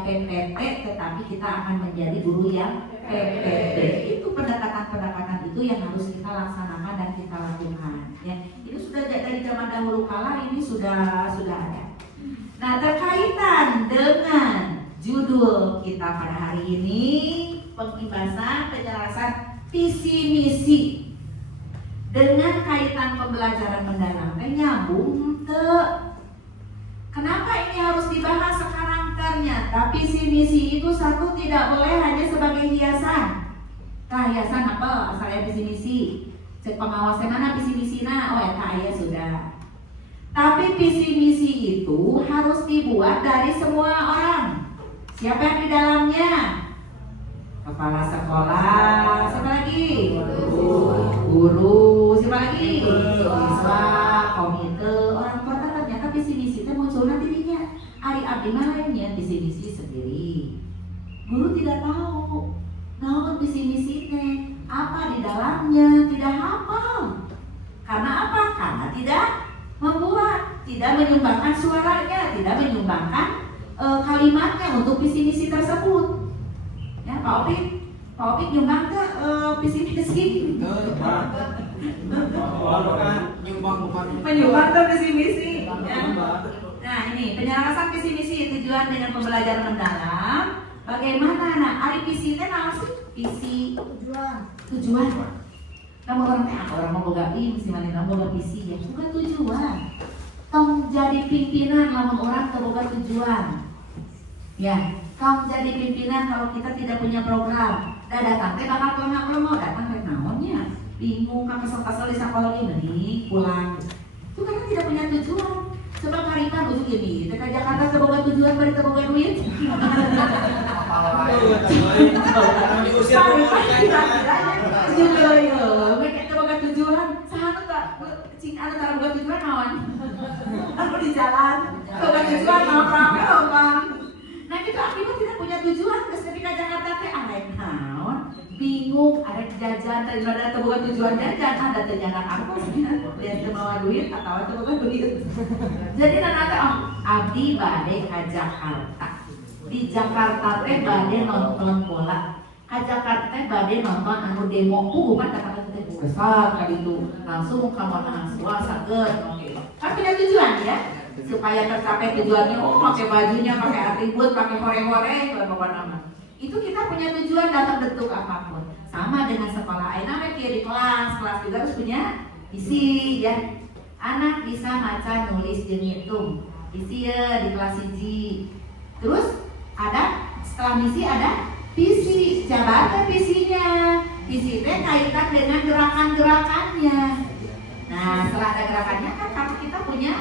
PPT, tetapi kita akan menjadi guru yang PPT. Itu pendekatan-pendekatan itu yang harus kita laksanakan dan kita lakukan. Ya, itu sudah dari zaman dahulu kala ini sudah ada. Nah, terkaitan dengan judul kita pada hari ini, pengibasan penjelasan visi misi dengan kaitan pembelajaran mendalam, nyambung ke kenapa ini harus dibahas sekarang. Ternyata visi misi itu satu tidak boleh hanya sebagai hiasan. Nah, hiasan apa? Asalnya visi misi. Cek pengawasnya mana visi misi nah? Oh ya, kaya sudah. Tapi visi misi itu harus dibuat dari semua orang. Siapa yang di dalamnya? Kepala sekolah. Siapa lagi? Guru. Siapa lagi? Siswa, komite, orang tua. Ternyata visi misi itu muncul dirinya. Ari abdi lainnya visi misi sendiri. Guru tidak tahu. Namun visi misinya apa di dalamnya tidak hafal. Karena apa? Karena tidak membuat, tidak menyumbangkan suaranya, tidak menyumbangkan kalimatnya untuk visi misi tersebut. Ya, Pak Opik nyumbang ke visi misi. Menyumbang ke visi misi. Ya. Nah ini penyelarasan visi misi tujuan dengan pembelajaran mendalam. Bagaimana? Nah, ari visi teh naon sih? Visi tujuan. Kamu orang teh orang mau boga visi, mana boga visi ya. Bukan tujuan. Tong jadi pimpinan lamun orang teu boga tujuan. Ya, kamu jadi pimpinan kalau kita tidak punya program. Datang teh bakal kelengah-kelengah, datang teh naonnya. Bingung kan kesel-kesel di sekolah ini pulang. Itu karena tidak punya tujuan. Coba karikan ujung ini, ke Jakarta teboga tujuan bari teboga duit. Teboga tujuan, sahana tak cing anu tara boga tujuan naon? Aku di jalan, teboga tujuan naon rame. Nah itu akibat tidak punya tujuan, terus ketika Jakarta teh aneh naon, bingung, ada jajan, ada bukan tujuan jajan, ada ternyata apa sih? Lihat bawa duit atau itu bukan duit. Jadi nanti abdi bade ke Jakarta. Di Jakarta teh bade nonton bola. Ke Jakarta teh bade nonton anu demo bukan kata-kata teh besar kali itu. Langsung ka mana suasakeun oke. Kan punya tujuan ya. Supaya tercapai tujuannya, pakai bajunya, pakai atribut, pakai hore-hore, pokoknya nama. Itu kita punya tujuan dalam bentuk apapun. Sama dengan sekolah. Enak di kelas juga harus punya misi ya. Anak bisa baca, nulis, jeung ngitung. Misi ya di kelas 1. Terus ada setelah misi ada visi. Coba visinya. Visi teh kaitan dengan gerakan-gerakannya. Nah, setelah ada gerakannya kan kita punya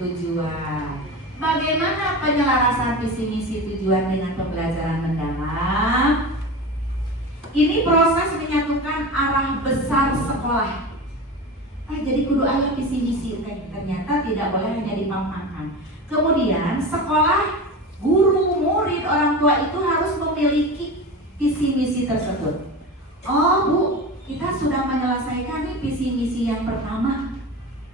tujuan. Bagaimana penyelarasan visi misi tujuan dengan pembelajaran mendalam? Ini proses menyatukan arah besar sekolah. Jadi kudu aya visi misi ternyata tidak boleh hanya dipampangkan. Kemudian sekolah, guru, murid, orang tua itu harus memiliki visi misi tersebut. Oh Bu, kita sudah menyelesaikan nih visi misi yang pertama.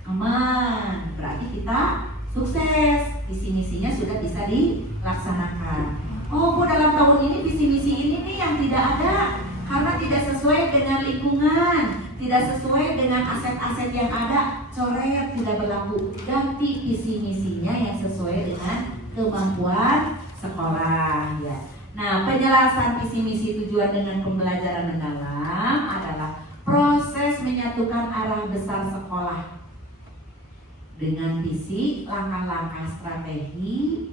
Aman, berarti kita sukses, visi misinya sudah bisa dilaksanakan. Oh Bu, dalam tahun ini visi misi ini nih yang tidak ada karena tidak sesuai dengan lingkungan, tidak sesuai dengan aset-aset yang ada, coret, tidak berlaku. Ganti visi misinya yang sesuai dengan kemampuan sekolah ya. Nah, penjelasan visi misi tujuan dengan pembelajaran mendalam adalah proses menyatukan arah besar sekolah dengan visi, langkah-langkah strategi,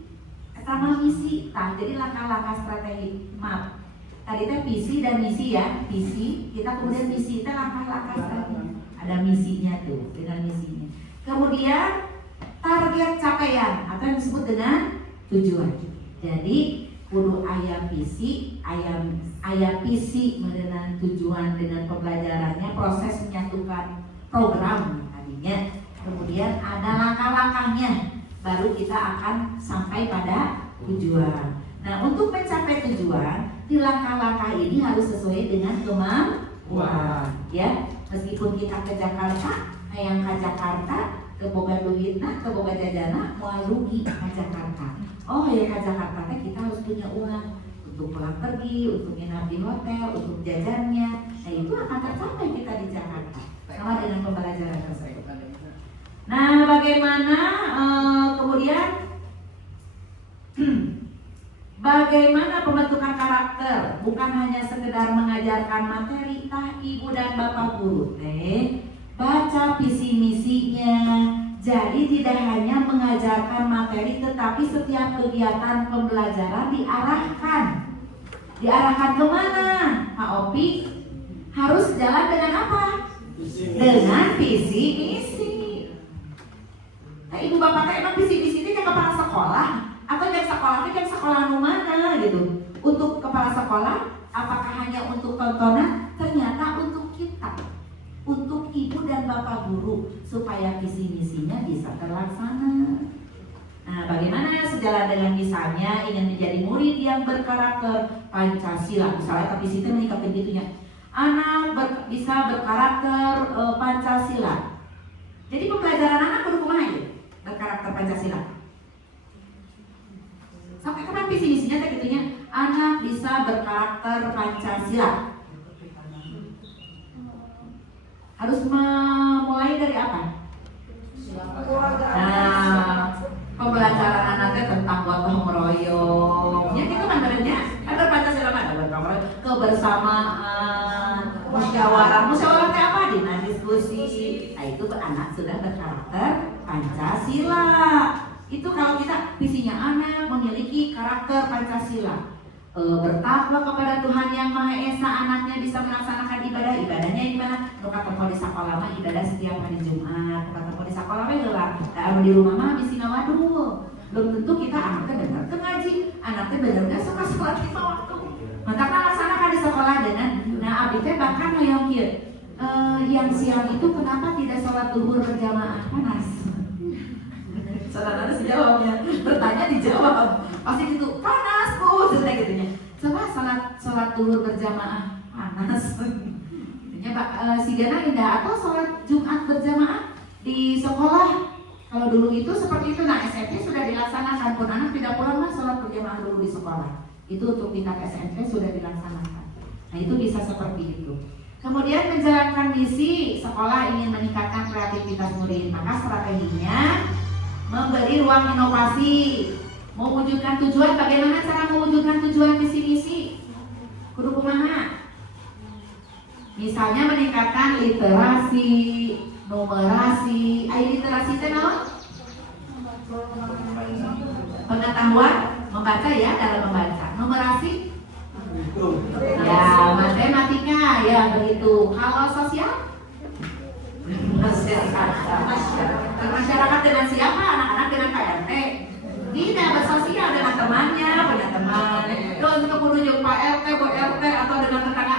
sama misi. Jadi langkah-langkah strategi, maaf. Tadi teh visi dan misi ya, visi. Kita kemudian misi itu langkah-langkah strategi. Ada misinya tuh, dengan misinya. Kemudian target capaian atau yang disebut dengan tujuan. Jadi kudu aya visi, aya visi dengan tujuan dengan pembelajarannya, proses menyatukan program tadinya. Kemudian ada langkah-langkahnya, baru kita akan sampai pada tujuan. Nah, untuk mencapai tujuan, di langkah-langkah ini harus sesuai dengan kemampuan. Ya, meskipun kita ke Jakarta, yang ke Jakarta, ke boga duitna, ke boga jajana, mau rugi ke Jakarta. Oh ya, ke Jakarta kita harus punya uang untuk pulang pergi, untuk nginap di hotel, untuk jajannya. Nah, itu akan tercapai kita di Jakarta. Sama dengan pembelajaran tersebut. Nah, bagaimana kemudian bagaimana pembentukan karakter? Bukan hanya sekedar mengajarkan materi, tah ibu dan bapak guru baca visi misinya. Jadi tidak hanya mengajarkan materi, tetapi setiap kegiatan pembelajaran diarahkan kemana? Pak Opi harus jalan dengan apa? Dengan visi misi. Nah, ibu bapak teh emang visi-visi itu yang kepala sekolah atau yang sekolah mana gitu. Untuk kepala sekolah, apakah hanya untuk tontonan? Ternyata untuk kita, untuk ibu dan bapak guru, supaya visi misinya bisa terlaksana. Nah, bagaimana sejalan dengan misalnya ingin menjadi murid yang berkarakter Pancasila, misalnya tapi situ menikah begitunya, anak bisa berkarakter Pancasila. Jadi pembelajaran anak kudu kumaha ya? Berkarakter Pancasila. Sampai kapan visi misinya kayak gitunya? Anak bisa berkarakter Pancasila. Harus memulai dari apa? Nah, pembelajaran anaknya tentang gotong royong. Ya itu kan sebenarnya ada Pancasila ada gotong royong, kebersamaan, musyawarah teh apa? Dina diskusi. Nah, itu anak sudah berkarakter Pancasila. Itu kalau kita visinya anak memiliki karakter Pancasila, bertakwa kepada Tuhan Yang Maha Esa, anaknya bisa melaksanakan ibadahnya gimana? Nuka tempo di sekolah mah ibadah setiap hari Jumat, nuka tempo di sekolah mah heula. Da di rumah mah bisi ngawaduh. Belum tentu kita anaknya bener ke ngaji, anaknya bener gak suka sholat 5 waktu. Maka laksanakan di sekolah dengan abdi teh bahkan hoyong kieu. Yang siang itu kenapa tidak sholat zuhur berjamaah? Panas. Saudara harus jawabnya, bertanya dijawab. Pasti gitu, panas Bu, sudah gitunya. Coba sholat zuhur berjamaah panas. Intinya Pak, sigana indah atau sholat Jumat berjamaah di sekolah. Kalau dulu itu seperti itu, nah SMP sudah dilaksanakan pun anak tidak pulang mas sholat berjamaah dulu di sekolah. Itu untuk tingkat SMP sudah dilaksanakan. Nah itu bisa seperti itu. Kemudian menjalankan misi sekolah ingin meningkatkan kreativitas murid, maka strateginya memberi ruang inovasi, mewujudkan tujuan. Bagaimana cara mewujudkan tujuan visi misi? Kudu kumaha? Misalnya meningkatkan literasi, numerasi. Ayo literasi itu naon? Pengetahuan membaca ya, dalam membaca. Numerasi ya, matematika ya begitu. Kalau sosial? Masyarakat dengan siapa? Anak-anak dengan KRT. Tidak bersosial dengan temannya, punya teman. Terus untuk menuju Pak RT, Bu RT atau dengan tetangga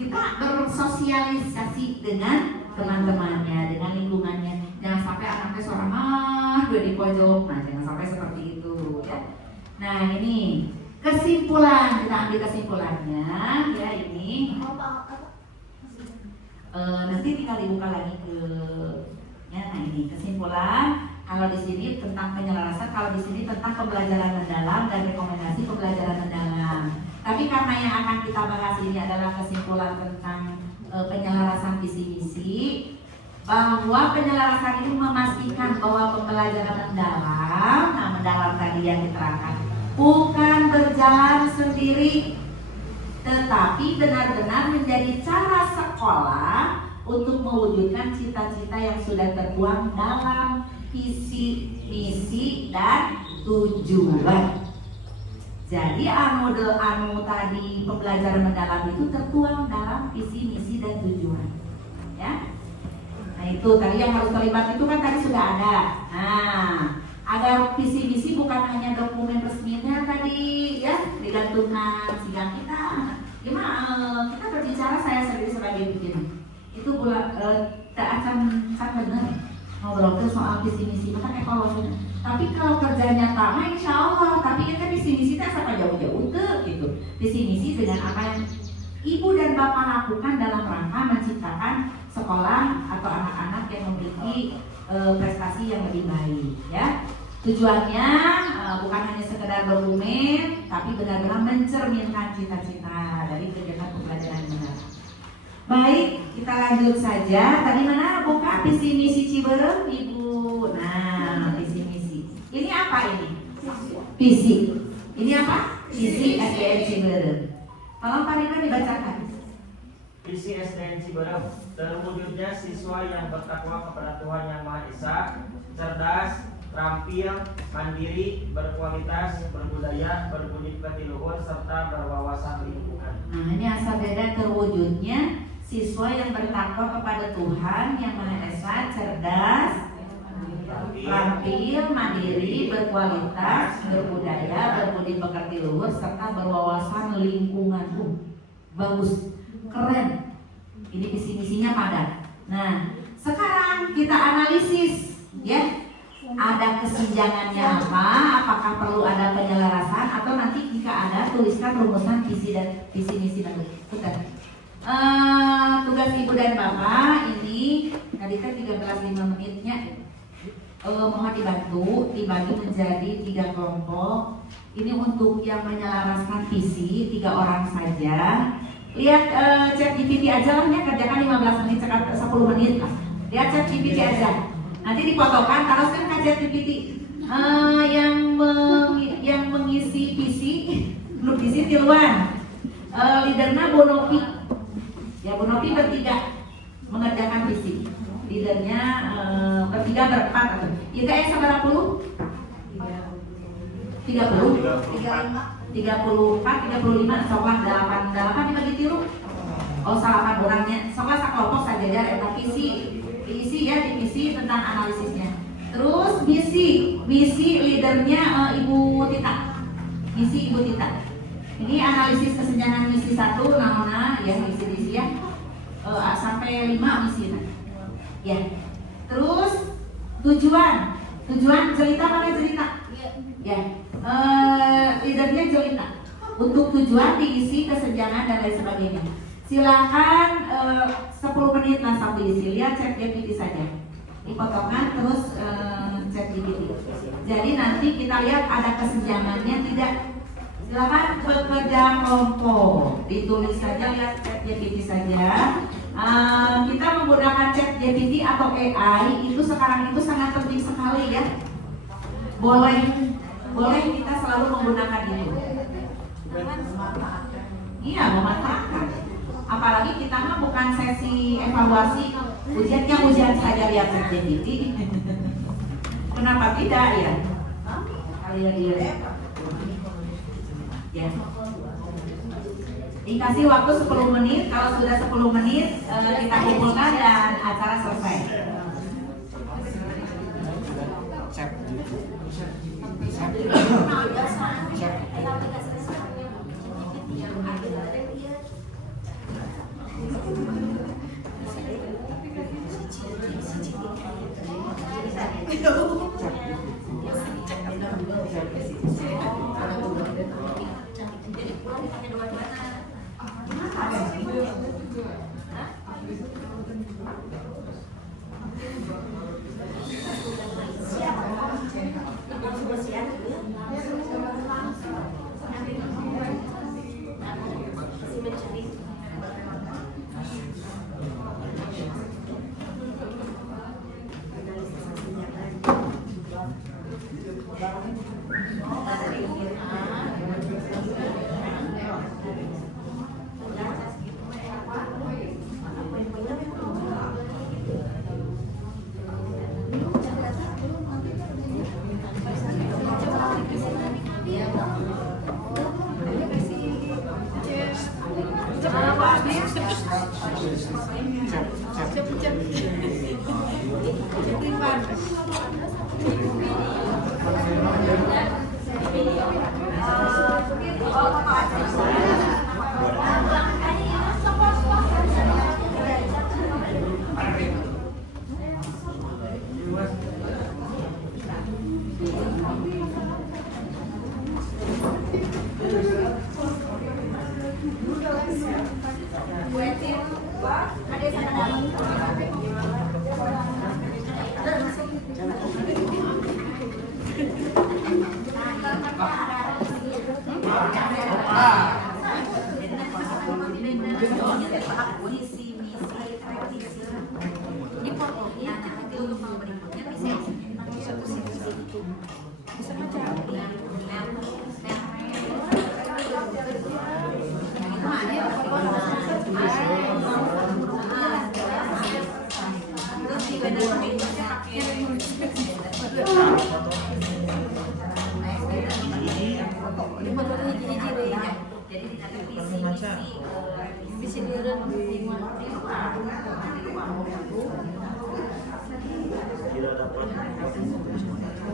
kita bersosialisasi dengan teman-temannya, dengan lingkungannya. Jangan sampai anaknya seorang dua di pojok. Nah, jangan sampai seperti itu ya. Nah, ini kesimpulan, kita ambil kesimpulannya ya ini. Nanti tinggal dibuka lagi ke ya. Nah, ini kesimpulan. Kalau di sini tentang penyelarasan, kalau di sini tentang pembelajaran mendalam dan rekomendasi pembelajaran mendalam. Tapi karena yang akan kita bahas ini adalah kesimpulan tentang penyelarasan visi misi, bahwa penyelarasan ini memastikan bahwa pembelajaran mendalam, nah mendalam tadi yang diterangkan, bukan berjalan sendiri, tetapi benar-benar menjadi cara sekolah untuk mewujudkan cita-cita yang sudah tertuang dalam visi, misi, dan tujuan. Jadi anu tadi pembelajaran mendalam itu tertuang dalam visi, misi, dan tujuan. Ya. Nah itu tadi yang harus terlibat itu kan tadi sudah ada. Nah, agar visi misi bukan hanya dokumen resminya tadi ya digantungkan sehingga kita gimana kita berbicara saya sendiri sebagai bikin itu tak akan benar ngobrol soal visi misi maka evaluasinya. Tapi kalau kerjanya sama insya Allah, tapi kan visi misi itu sampai jauh-jauh tuh gitu. Visi misi dengan apa yang ibu dan bapak lakukan dalam rangka menciptakan sekolah atau anak-anak yang memiliki prestasi yang lebih baik ya. Tujuannya bukan hanya sekedar berlumen, tapi benar-benar mencerminkan cita-cita dari kegiatan pembelajaran benar. Baik, kita lanjut saja. Tadi mana buka visi misi Ciberem, Ibu? Nah, visi misi. Ini apa ini? Visi. Ini apa? Visi SDN Ciberem. Tolong Pak Ridwan dibacakan. Visi SDN Ciberem, terwujudnya siswa yang bertakwa kepada Tuhan Yang Maha Esa, cerdas, terampil, mandiri, berkualitas, berbudaya, berbudi pekerti luhur, serta berwawasan lingkungan. Nah, ini asal beda terwujudnya siswa yang bertakwa kepada Tuhan Yang Maha Esa, cerdas, terampil, mandiri, berkualitas, berbudaya, berbudi pekerti luhur, serta berwawasan lingkungan. Bagus, keren. Ini visi misinya padat. Nah, sekarang kita analisis, ya. Ada kesenjangannya apa? Apakah perlu ada penyelarasan atau nanti jika ada tuliskan rumusan visi dan visi misi nanti. Tugas ibu dan bapak ini tadi kan 13.5 menitnya. Mohon dibantu dibagi menjadi 3 kelompok. Ini untuk yang menyelaraskan visi 3 orang saja. Lihat chat GPT aja lah ya, kerjakan 15 menit, 10 menit lah. Lihat chat GPT aja. Nanti dipotokan, teruskan ke chat GPT yang mengisi visi, belum visi tiluan. Leadernya Bonopi. Ya Bonopi bertiga mengerjakan visi. Leadernya bertiga berempat atau ya kayak seberapa puluh? 30, 34, 35, soklah 8 dibagi tiru. Oh salah orangnya, soklah sakelompok saja ya. Eta visi ya, divisi tentang analisisnya. Terus misi leadernya Ibu Tita. Misi Ibu Tita. Ini analisis kesenjangan misi 1 naona ya misi ya. Sampai 5 misi nah. Ya. Terus tujuan cerita mana cerita? Ya. Leadernya cerita. Untuk tujuan diisi kesenjangan dan lain sebagainya. Silakan 10 menit lah sampai diisi. Lihat ChatGPT saja. Dipotongkan terus ChatGPT. Jadi nanti kita lihat ada kesenjangannya tidak. Silakan bekerja kelompok. Ditulis saja, lihat ChatGPT saja. Kita menggunakan ChatGPT atau AI itu sekarang itu sangat penting sekali ya. Boleh kita selalu menggunakan itu. Iya, memanfaatkan. Apalagi kita mah bukan sesi evaluasi, ujian saja lihat ChatGPT. Kenapa tidak ya? Kalian lihat. Ya. Dikasih waktu 10 menit, kalau sudah 10 menit kita kumpulkan dan acara selesai.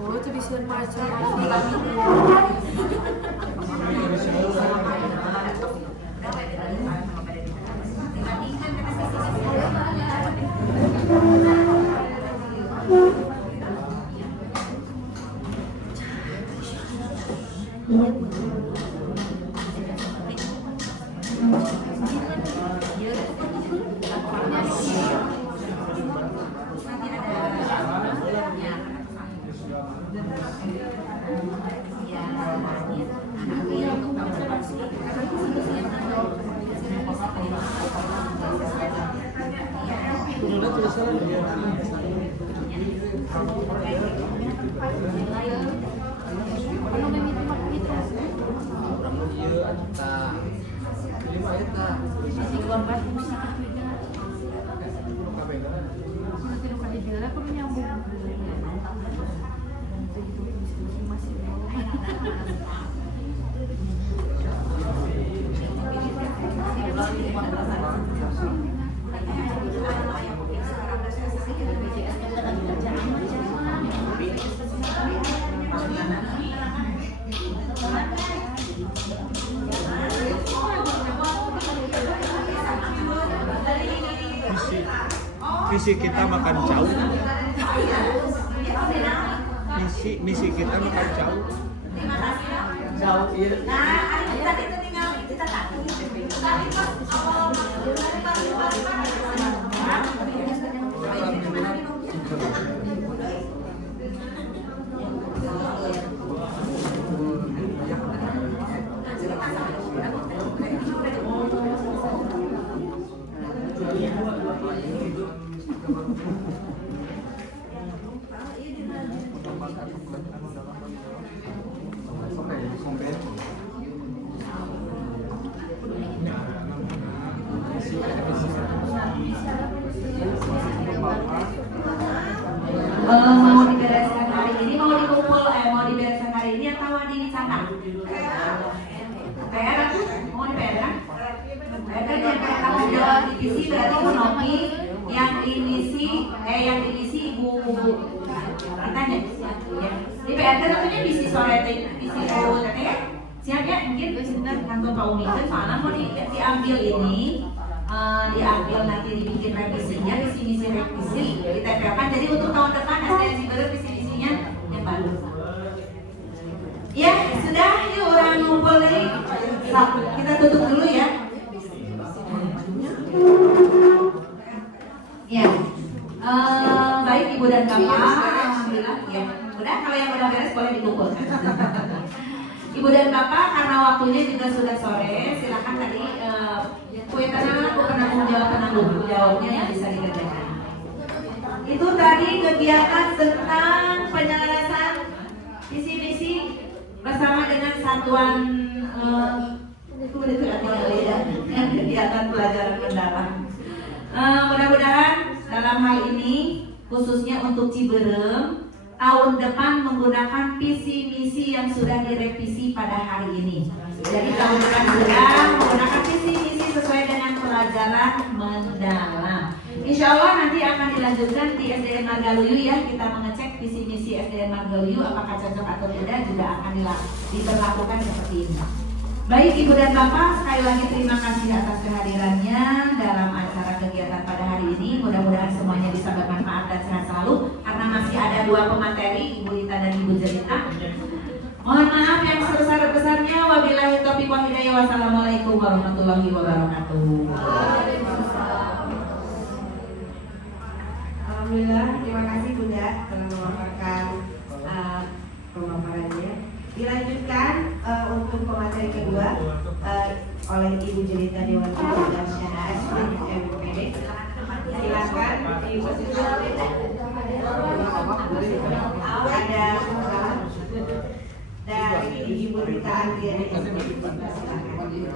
Oh, itu bisa macam. Misi kita makan jauh. Misi kita makan jauh. Jauh, iya. Nah, tadi itu tinggal itu Mau dibereskan hari ini, mau dibereskan hari ini atau dicanang? PR aku mau di PR kan? PR kan yang kayak kamu jawab divisi berarti Monomi yang divisi ibu kitanya ya. Di PR kan namanya divisi sore divisi ibu tete ya. Siap ya mungkin kantor Pak Umi kan soalnya mau diambil ini. Diambil nanti dibikin revisinya, visi misi revisi ditempelkan. Jadi untuk tahun depan SDN baru visi misinya yang baru. Ya sudah, yuk orang ngumpul nih. Kita tutup dulu ya. Ya, baik Ibu dan Bapak, alhamdulillah ya. Udah kalau yang udah beres boleh dikumpul. Ibu dan Bapak, karena waktunya juga sudah sore, silakan tadi penanggung jawabnya yang bisa dikerjakan. Itu tadi kegiatan tentang penyelesaian visi misi bersama dengan satuan kegiatan pelajaran mendalam. Mudah-mudahan dalam hal ini khususnya untuk Ciberem tahun depan menggunakan visi misi yang sudah direvisi pada hari ini. Jadi tahun depan sudah menggunakan visi misi sesuai dengan pelajaran mendalam. Insya Allah nanti akan dilanjutkan di SDN Margaluyu ya, kita mengecek visi misi SDN Margaluyu apakah cocok atau tidak, juga akan diberlakukan seperti ini. Baik Ibu dan Bapak, sekali lagi terima kasih atas kehadirannya dalam acara kegiatan pada hari ini. Mudah-mudahan semuanya bisa bermanfaat dan sehat selalu, karena masih ada 2 pemateri, Ibu Lita dan Ibu Jelita. Mohon maaf yang sebesar-besarnya. Wabillahi taufiq wal hidayah. Wassalamualaikum warahmatullahi wabarakatuh. Alhamdulillah, terima kasih Bunda telah memaparkan pemaparannya. Dilanjutkan untuk pemateri kedua oleh Ibu Jelita Dewan Pembina Syana MPD. Silakan Ibu. Ada dari Ibu Rita Andriani.